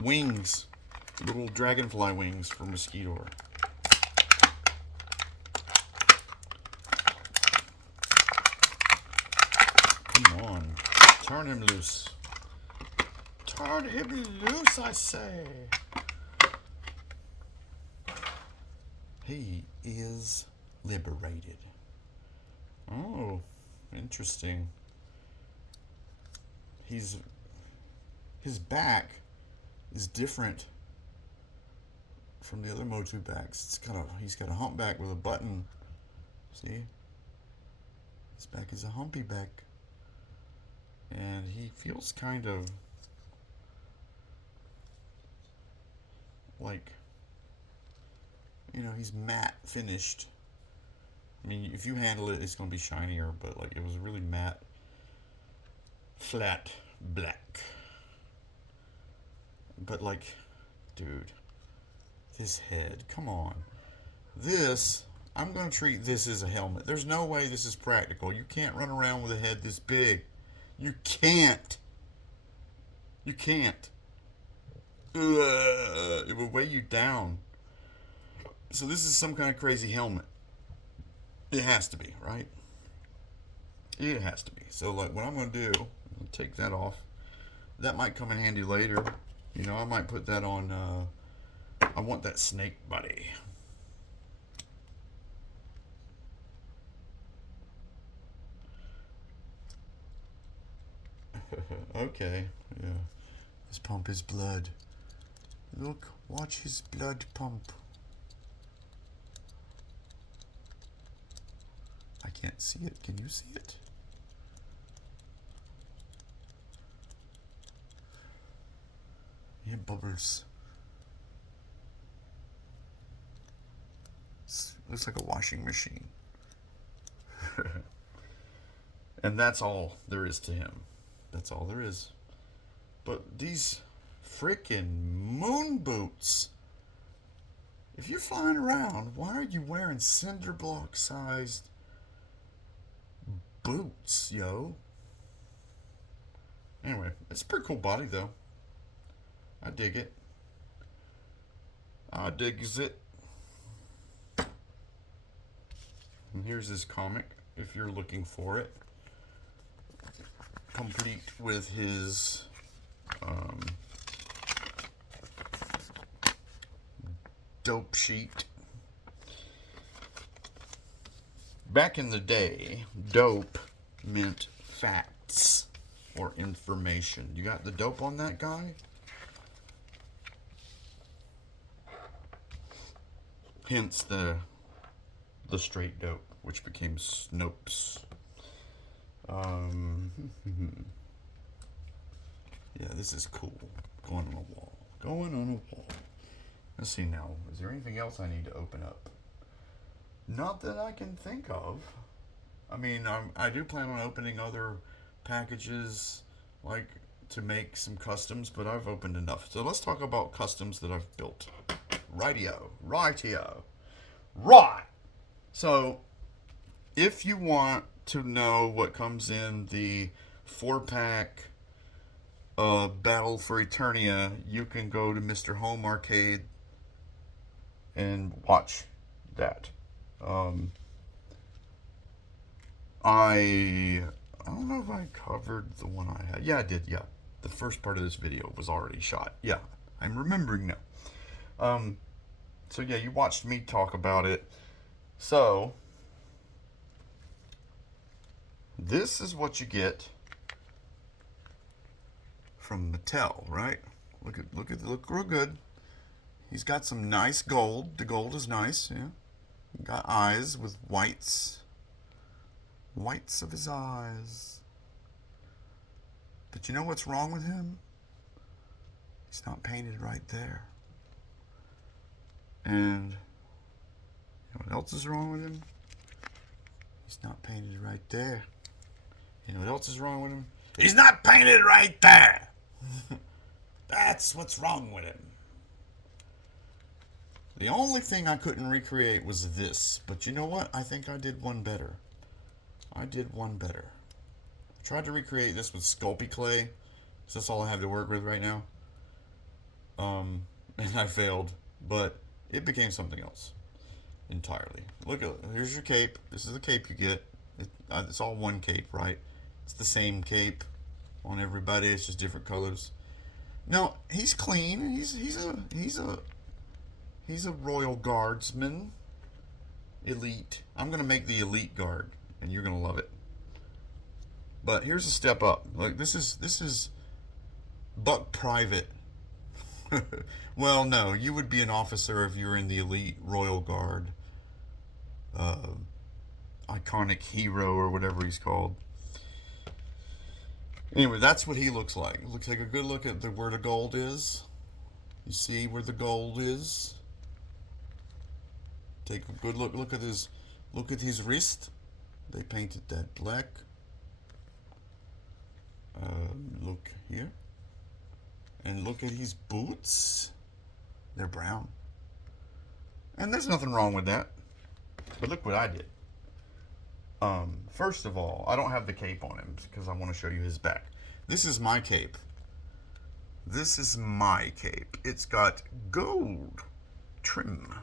wings, little dragonfly wings for mosquito. Come on, turn him loose. Turn him loose, I say. He is liberated. Oh, interesting. His back is different from the other Motu backs. He's got a humpback with a button. See? His back is a humpy back. And he feels kind of like, he's matte finished. I mean, if you handle it, it's going to be shinier, but like it was really matte, flat black. But like, dude, this head, come on. I'm going to treat this as a helmet. There's no way this is practical. You can't run around with a head this big. You can't. You can't. It will weigh you down. So this is some kind of crazy helmet. It has to be, right? It has to be. So like what I'm going to do, I'll take that off. That might come in handy later. I might put that on, I want that snake buddy. Okay, yeah. Let's pump his blood. Look, watch his blood pump. I can't see it. Can you see it? Yeah, bubbles. Looks like a washing machine. And that's all there is to him. That's all there is. But these freaking moon boots. If you're flying around, why are you wearing cinder block sized boots, yo? Anyway, it's a pretty cool body though. I dig it. I digs it. And here's his comic, if you're looking for it. Complete with his dope sheet. Back in the day, dope meant facts or information. You got the dope on that guy? Hence the straight dope, which became Snopes. Yeah, this is cool. Going on a wall. Going on a wall. Let's see now. Is there anything else I need to open up? Not that I can think of. I mean, I do plan on opening other packages, like to make some customs, but I've opened enough. So let's talk about customs that I've built. Rightio. Right. So if you want to know what comes in the 4-pack Battle for Eternia, you can go to Mr. Home Arcade and watch that. I don't know if I covered the one I had. Yeah, I did. Yeah, the first part of this video was already shot. Yeah, I'm remembering now. So yeah, you watched me talk about it. So this is what you get from Mattel, right? Look real good. He's got some nice gold. The gold is nice, yeah. Got eyes with whites. Whites of his eyes. But you know what's wrong with him? He's not painted right there. And you know what else is wrong with him? He's not painted right there. You know what else is wrong with him? He's not painted right there. That's what's wrong with him. The only thing I couldn't recreate was this. But you know what? I think I did one better. I tried to recreate this with Sculpey clay, because that's all I have to work with right now. And I failed, but it became something else entirely. Look at, here's your cape. This is the cape you get. It's all one cape, right? It's the same cape on everybody. It's just different colors. No, he's clean. He's a royal guardsman. Elite. I'm gonna make the elite guard, and you're gonna love it. But here's a step up. Like this is Buck Private. Well, no, you would be an officer if you were in the elite royal guard. Iconic hero or whatever he's called. Anyway, that's what he looks like. It looks like a good look at where the gold is. You see where the gold is? Take a good look. Look at his wrist. They painted that black. Look here. And look at his boots. They're brown. And there's nothing wrong with that. But look what I did. First of all, I don't have the cape on him because I want to show you his back. This is my cape. It's got gold trim.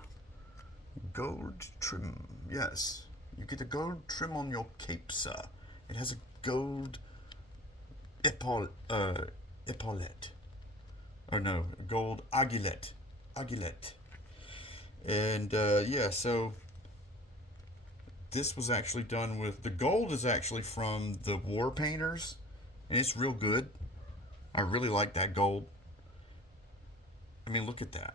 Gold trim. Yes. You get a gold trim on your cape, sir. It has a gold epaulette. Or no, gold agilette. And yeah, so this was actually done with, the gold is actually from the War Painters, and it's real good. I really like that gold. I mean, look at that.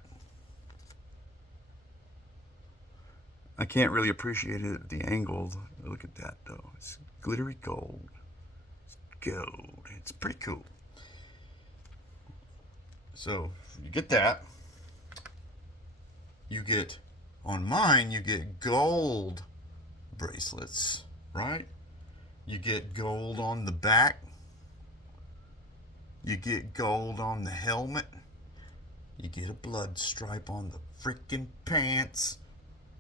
I can't really appreciate it at the angle. Look at that, though. It's glittery gold. It's gold. It's pretty cool. So, you get that. You get, on mine, you get gold bracelets, right? You get gold on the back. You get gold on the helmet. You get a blood stripe on the freaking pants.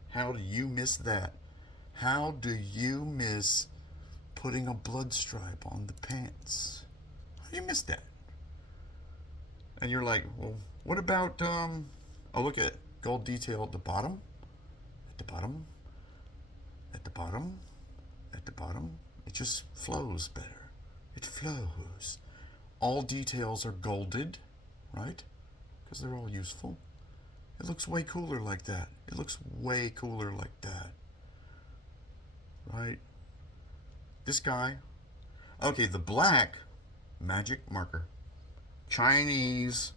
How do you miss that? How do you miss putting a blood stripe on the pants? How do you miss that? And you're like, well, what about, oh, look at gold detail at the bottom. At the bottom. It just flows better. It flows. All details are golded, right? Because they're all useful. It looks way cooler like that. Right? This guy. Okay, the black magic marker. Chinese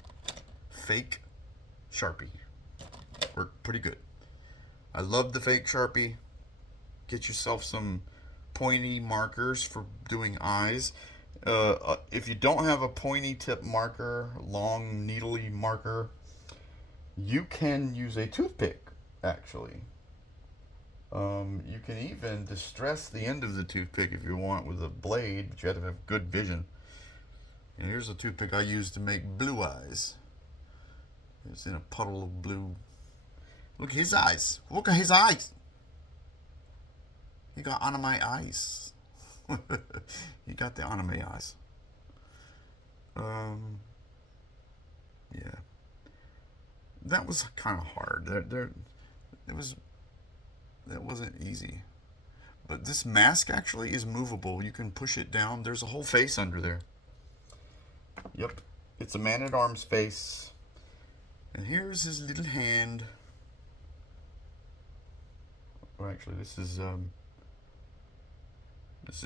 fake Sharpie. Worked pretty good. I love the fake Sharpie. Get yourself some pointy markers for doing eyes. If you don't have a pointy tip marker, long needly marker, you can use a toothpick, actually. You can even distress the end of the toothpick if you want with a blade, but you have to have good vision. And here's a toothpick I used to make blue eyes. It's in a puddle of blue. Look at his eyes. Look at his eyes. He got anime eyes. He got the anime eyes. Yeah. That was kind of hard. That wasn't easy. But this mask actually is movable. You can push it down. There's a whole face under there. Yep. It's a Man-at-Arms face. And here's his little hand. Well, actually, this is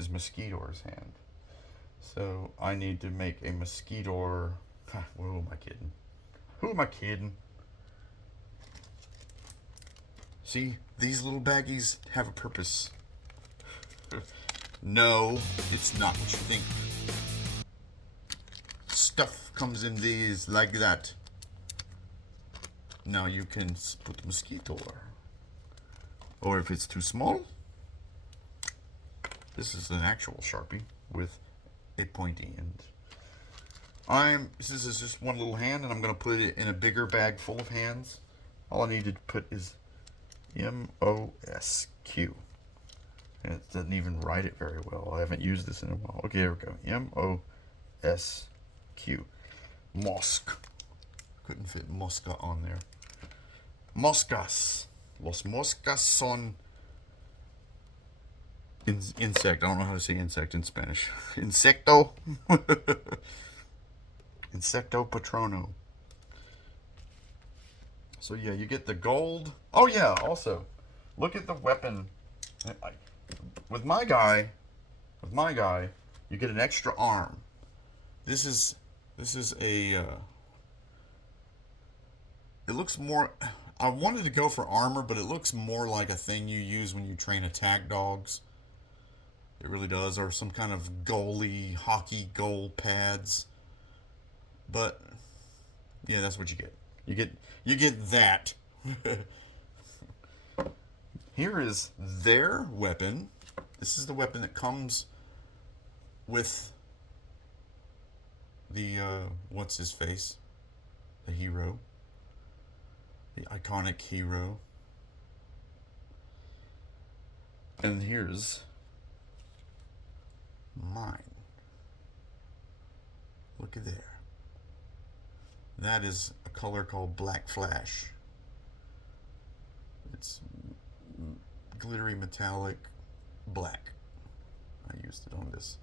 Mosquitor's hand. So I need to make a Mosquitor. Who am I kidding? Who am I kidding? See, these little baggies have a purpose. No, it's not what you think. Stuff comes in these like that. Now you can put the Mosquito. Or if it's too small, this is an actual Sharpie with a pointy end. This is just one little hand, and I'm going to put it in a bigger bag full of hands. All I need to put is M-O-S-Q. And it doesn't even write it very well. I haven't used this in a while. Okay, here we go. M-O-S-Q. Mosque. Couldn't fit Mosca on there. Moscas. Los moscas son insect. I don't know how to say insect in Spanish. Insecto. Insecto patrono. So yeah, you get the gold. Oh yeah, also, look at the weapon. With my guy, you get an extra arm. This is a. It looks more. I wanted to go for armor, but it looks more like a thing you use when you train attack dogs. It really does, or some kind of goalie hockey goal pads. But yeah, that's what you get. You get that. Here is their weapon. This is the weapon that comes with the what's his face? The hero. The iconic hero. And here's mine. Look at there. That is a color called Black Flash. It's glittery metallic black. I used it on this.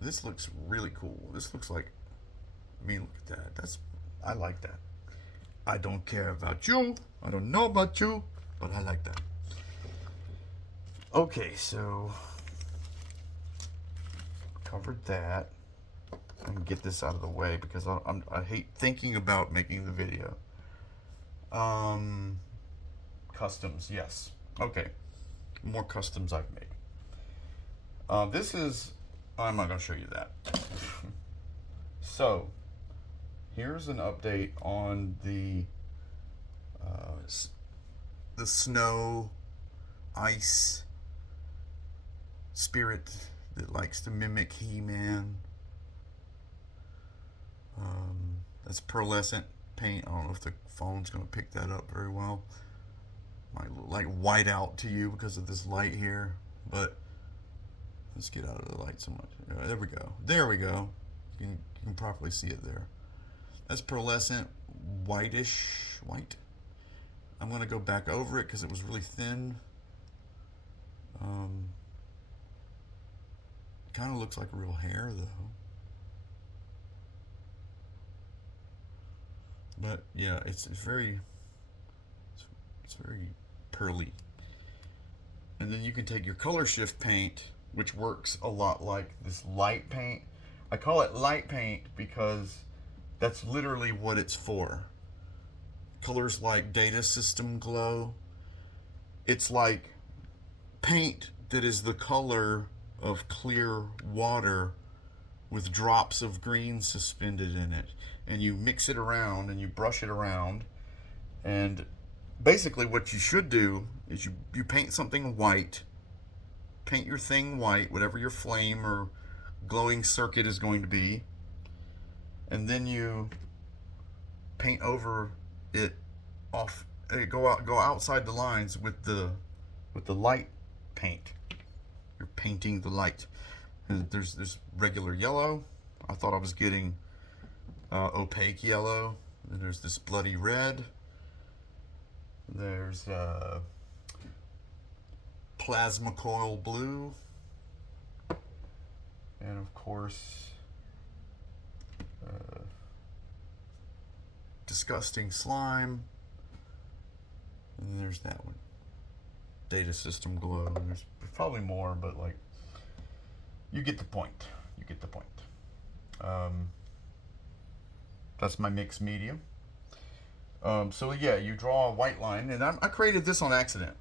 This looks really cool. This looks like, I mean, look at that. I like that. I don't care about you. I don't know about you, but I like that. Okay, so covered that. I'm gonna get this out of the way because I hate thinking about making the video. Customs, yes. Okay, more customs I've made. This is. I'm not gonna show you that. So here's an update on the snow, ice spirit that likes to mimic He-Man. That's pearlescent paint. I don't know if the phone's going to pick that up very well. Might look like white out to you because of this light here, but let's get out of the light so much. There we go. There we go. You can properly see it there. That's pearlescent, whitish, white. I'm going to go back over it because it was really thin. Kind of looks like real hair though. But yeah, it's very pearly. And then you can take your color shift paint, which works a lot like this light paint. I call it light paint because that's literally what it's for. Colors like data system glow. It's like paint that is the color of clear water with drops of green suspended in it. And you mix it around and you brush it around. And basically what you should do is you paint something white. Paint your thing white, whatever your flame or glowing circuit is going to be. and then you paint over it off. Go outside the lines with the light paint. You're painting the light. And there's regular yellow. I thought I was getting opaque yellow. And there's this bloody red. There's plasma coil blue, and of course disgusting slime. And there's that one, data system glow. There's probably more, but like, you get the point. You get the point. That's my mixed medium. So yeah, you draw a white line, and I created this on accident.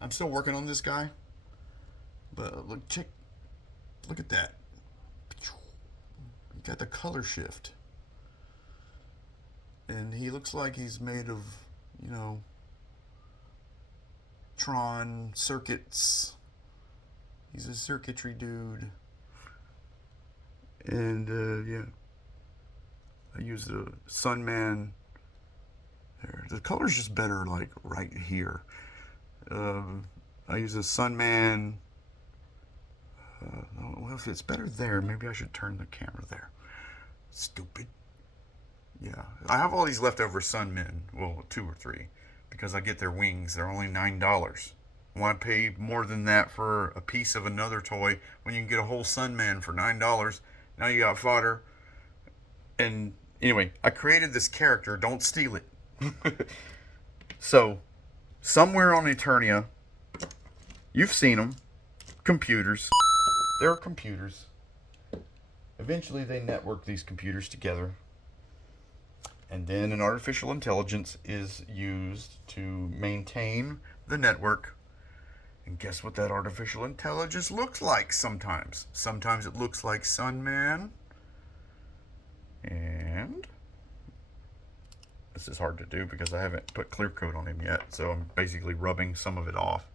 I'm still working on this guy, but look at that. You got the color shift, and he looks like he's made of, you know, Tron circuits. He's a circuitry dude, and yeah, I used the Sunman. There, the color's just better, like right here. I use a Sunman. Well, if it's better there, maybe I should turn the camera there. Stupid. Yeah, I have all these leftover Sunmen. Well, 2 or 3, because I get their wings. They're only $9. Why pay more than that for a piece of another toy when you can get a whole Sunman for $9? Now you got fodder. And anyway, I created this character. Don't steal it. So, somewhere on Eternia, you've seen them. Computers. There are computers. Eventually, they network these computers together. And then an artificial intelligence is used to maintain the network. And guess what that artificial intelligence looks like sometimes? Sometimes it looks like Sunman. And this is hard to do because I haven't put clear coat on him yet, so I'm basically rubbing some of it off.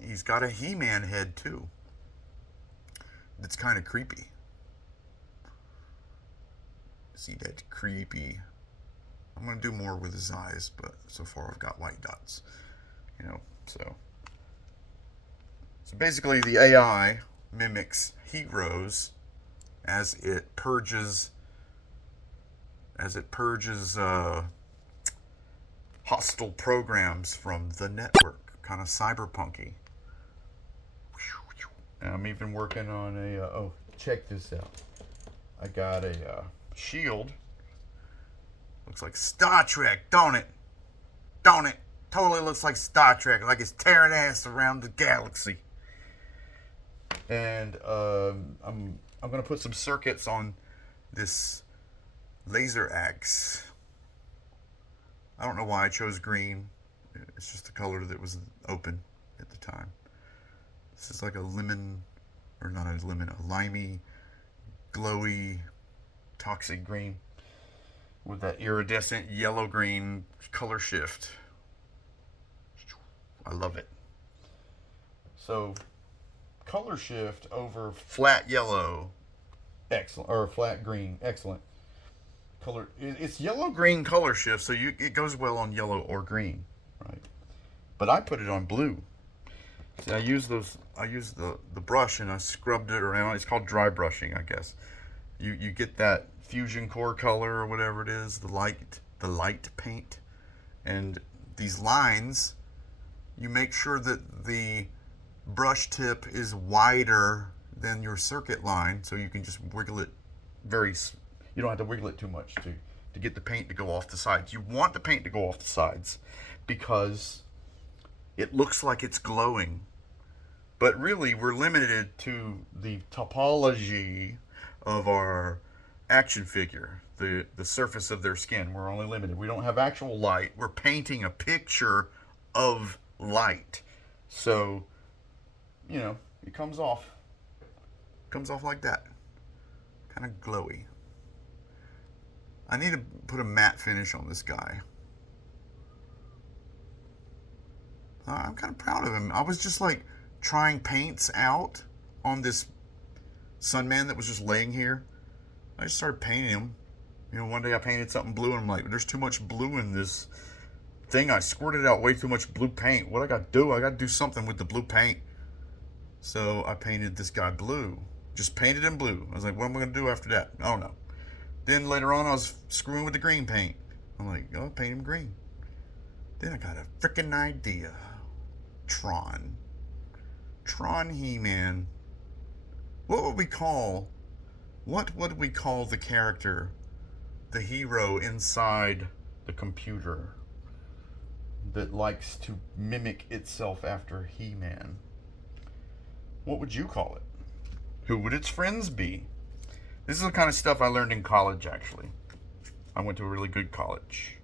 He's got a He-Man head too. That's kind of creepy. See that creepy? I'm gonna do more with his eyes, but so far I've got white dots. You know, so basically the AI mimics Heroes as it purges hostile programs from the network, kind of cyberpunky. And I'm even working on a oh, check this out. I got a shield. Looks like Star Trek, don't it? Don't it? Totally looks like Star Trek, like it's tearing ass around the galaxy. And I'm gonna put some circuits on this laser axe. I don't know why I chose green. It's just the color that was open at the time. This is like a lemon, or not a lemon, a limey, glowy, toxic green with that iridescent yellow-green color shift. I love it. So, color shift over flat yellow, excellent, or flat green, excellent. Color, it's yellow-green color shift, so it goes well on yellow or green, right? But I put it on blue. See, I used the brush and I scrubbed it around. It's called dry brushing, I guess. You get that fusion core color or whatever it is, the light paint, and these lines. You make sure that the brush tip is wider than your circuit line, so you can just wiggle it you don't have to wiggle it too much to get the paint to go off the sides. You want the paint to go off the sides because it looks like it's glowing. But really, we're limited to the topology of our action figure, the surface of their skin. We're only limited. We don't have actual light. We're painting a picture of light. So, you know, it comes off like that. Kind of glowy. I need to put a matte finish on this guy. I'm kind of proud of him. I was just like trying paints out on this Sunman that was just laying here. I just started painting them. You know, one day I painted something blue, and I'm like, there's too much blue in this thing. I squirted out way too much blue paint. What I got to do? I got to do something with the blue paint. So I painted this guy blue. Just painted him blue. I was like, what am I going to do after that? I don't know. Then later on, I was screwing with the green paint. I'm like, oh, paint him green. Then I got a freaking idea. Tron He-Man. What would we call the character, the hero inside the computer that likes to mimic itself after He-Man? What would you call it? Who would its friends be? This is the kind of stuff I learned in college, actually. I went to a really good college.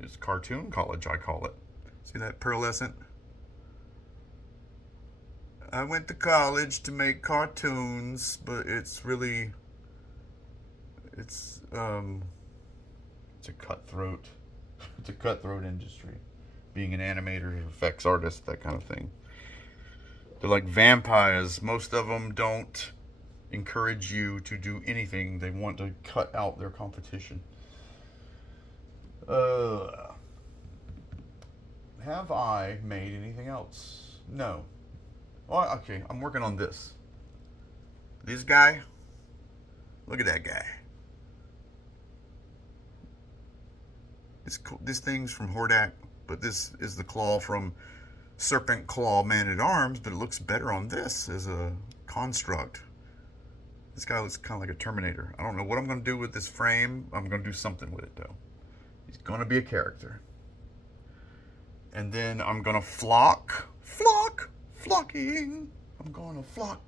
It's cartoon college, I call it. See that pearlescent? I went to college to make cartoons, but it's really, it's a cutthroat. It's a cutthroat industry. Being an animator, effects artist, that kind of thing. They're like vampires. Most of them don't encourage you to do anything. They want to cut out their competition. Have I made anything else? No. Oh, okay, I'm working on this. This guy, look at that guy. This thing's from Hordak, but this is the claw from Serpent Claw Man at Arms, but it looks better on this as a construct. This guy looks kind of like a Terminator. I don't know what I'm going to do with this frame. I'm going to do something with it, though. He's going to be a character. And then I'm going to flocking. I'm going to flock.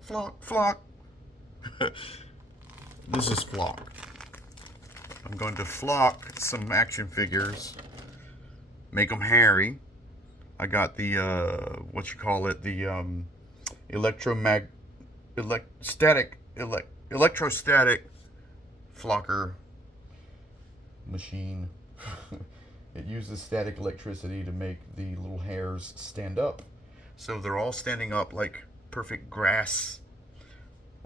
This is flock. I'm going to flock some action figures, make them hairy. I got the, electrostatic flocker machine. It uses static electricity to make the little hairs stand up. So they're all standing up like perfect grass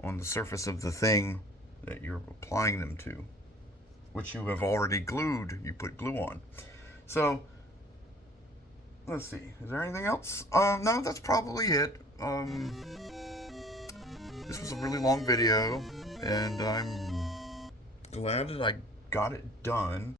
on the surface of the thing that you're applying them to, which you have already glued. You put glue on. So let's see. Is there anything else? No, that's probably it. This was a really long video, and I'm glad that I got it done.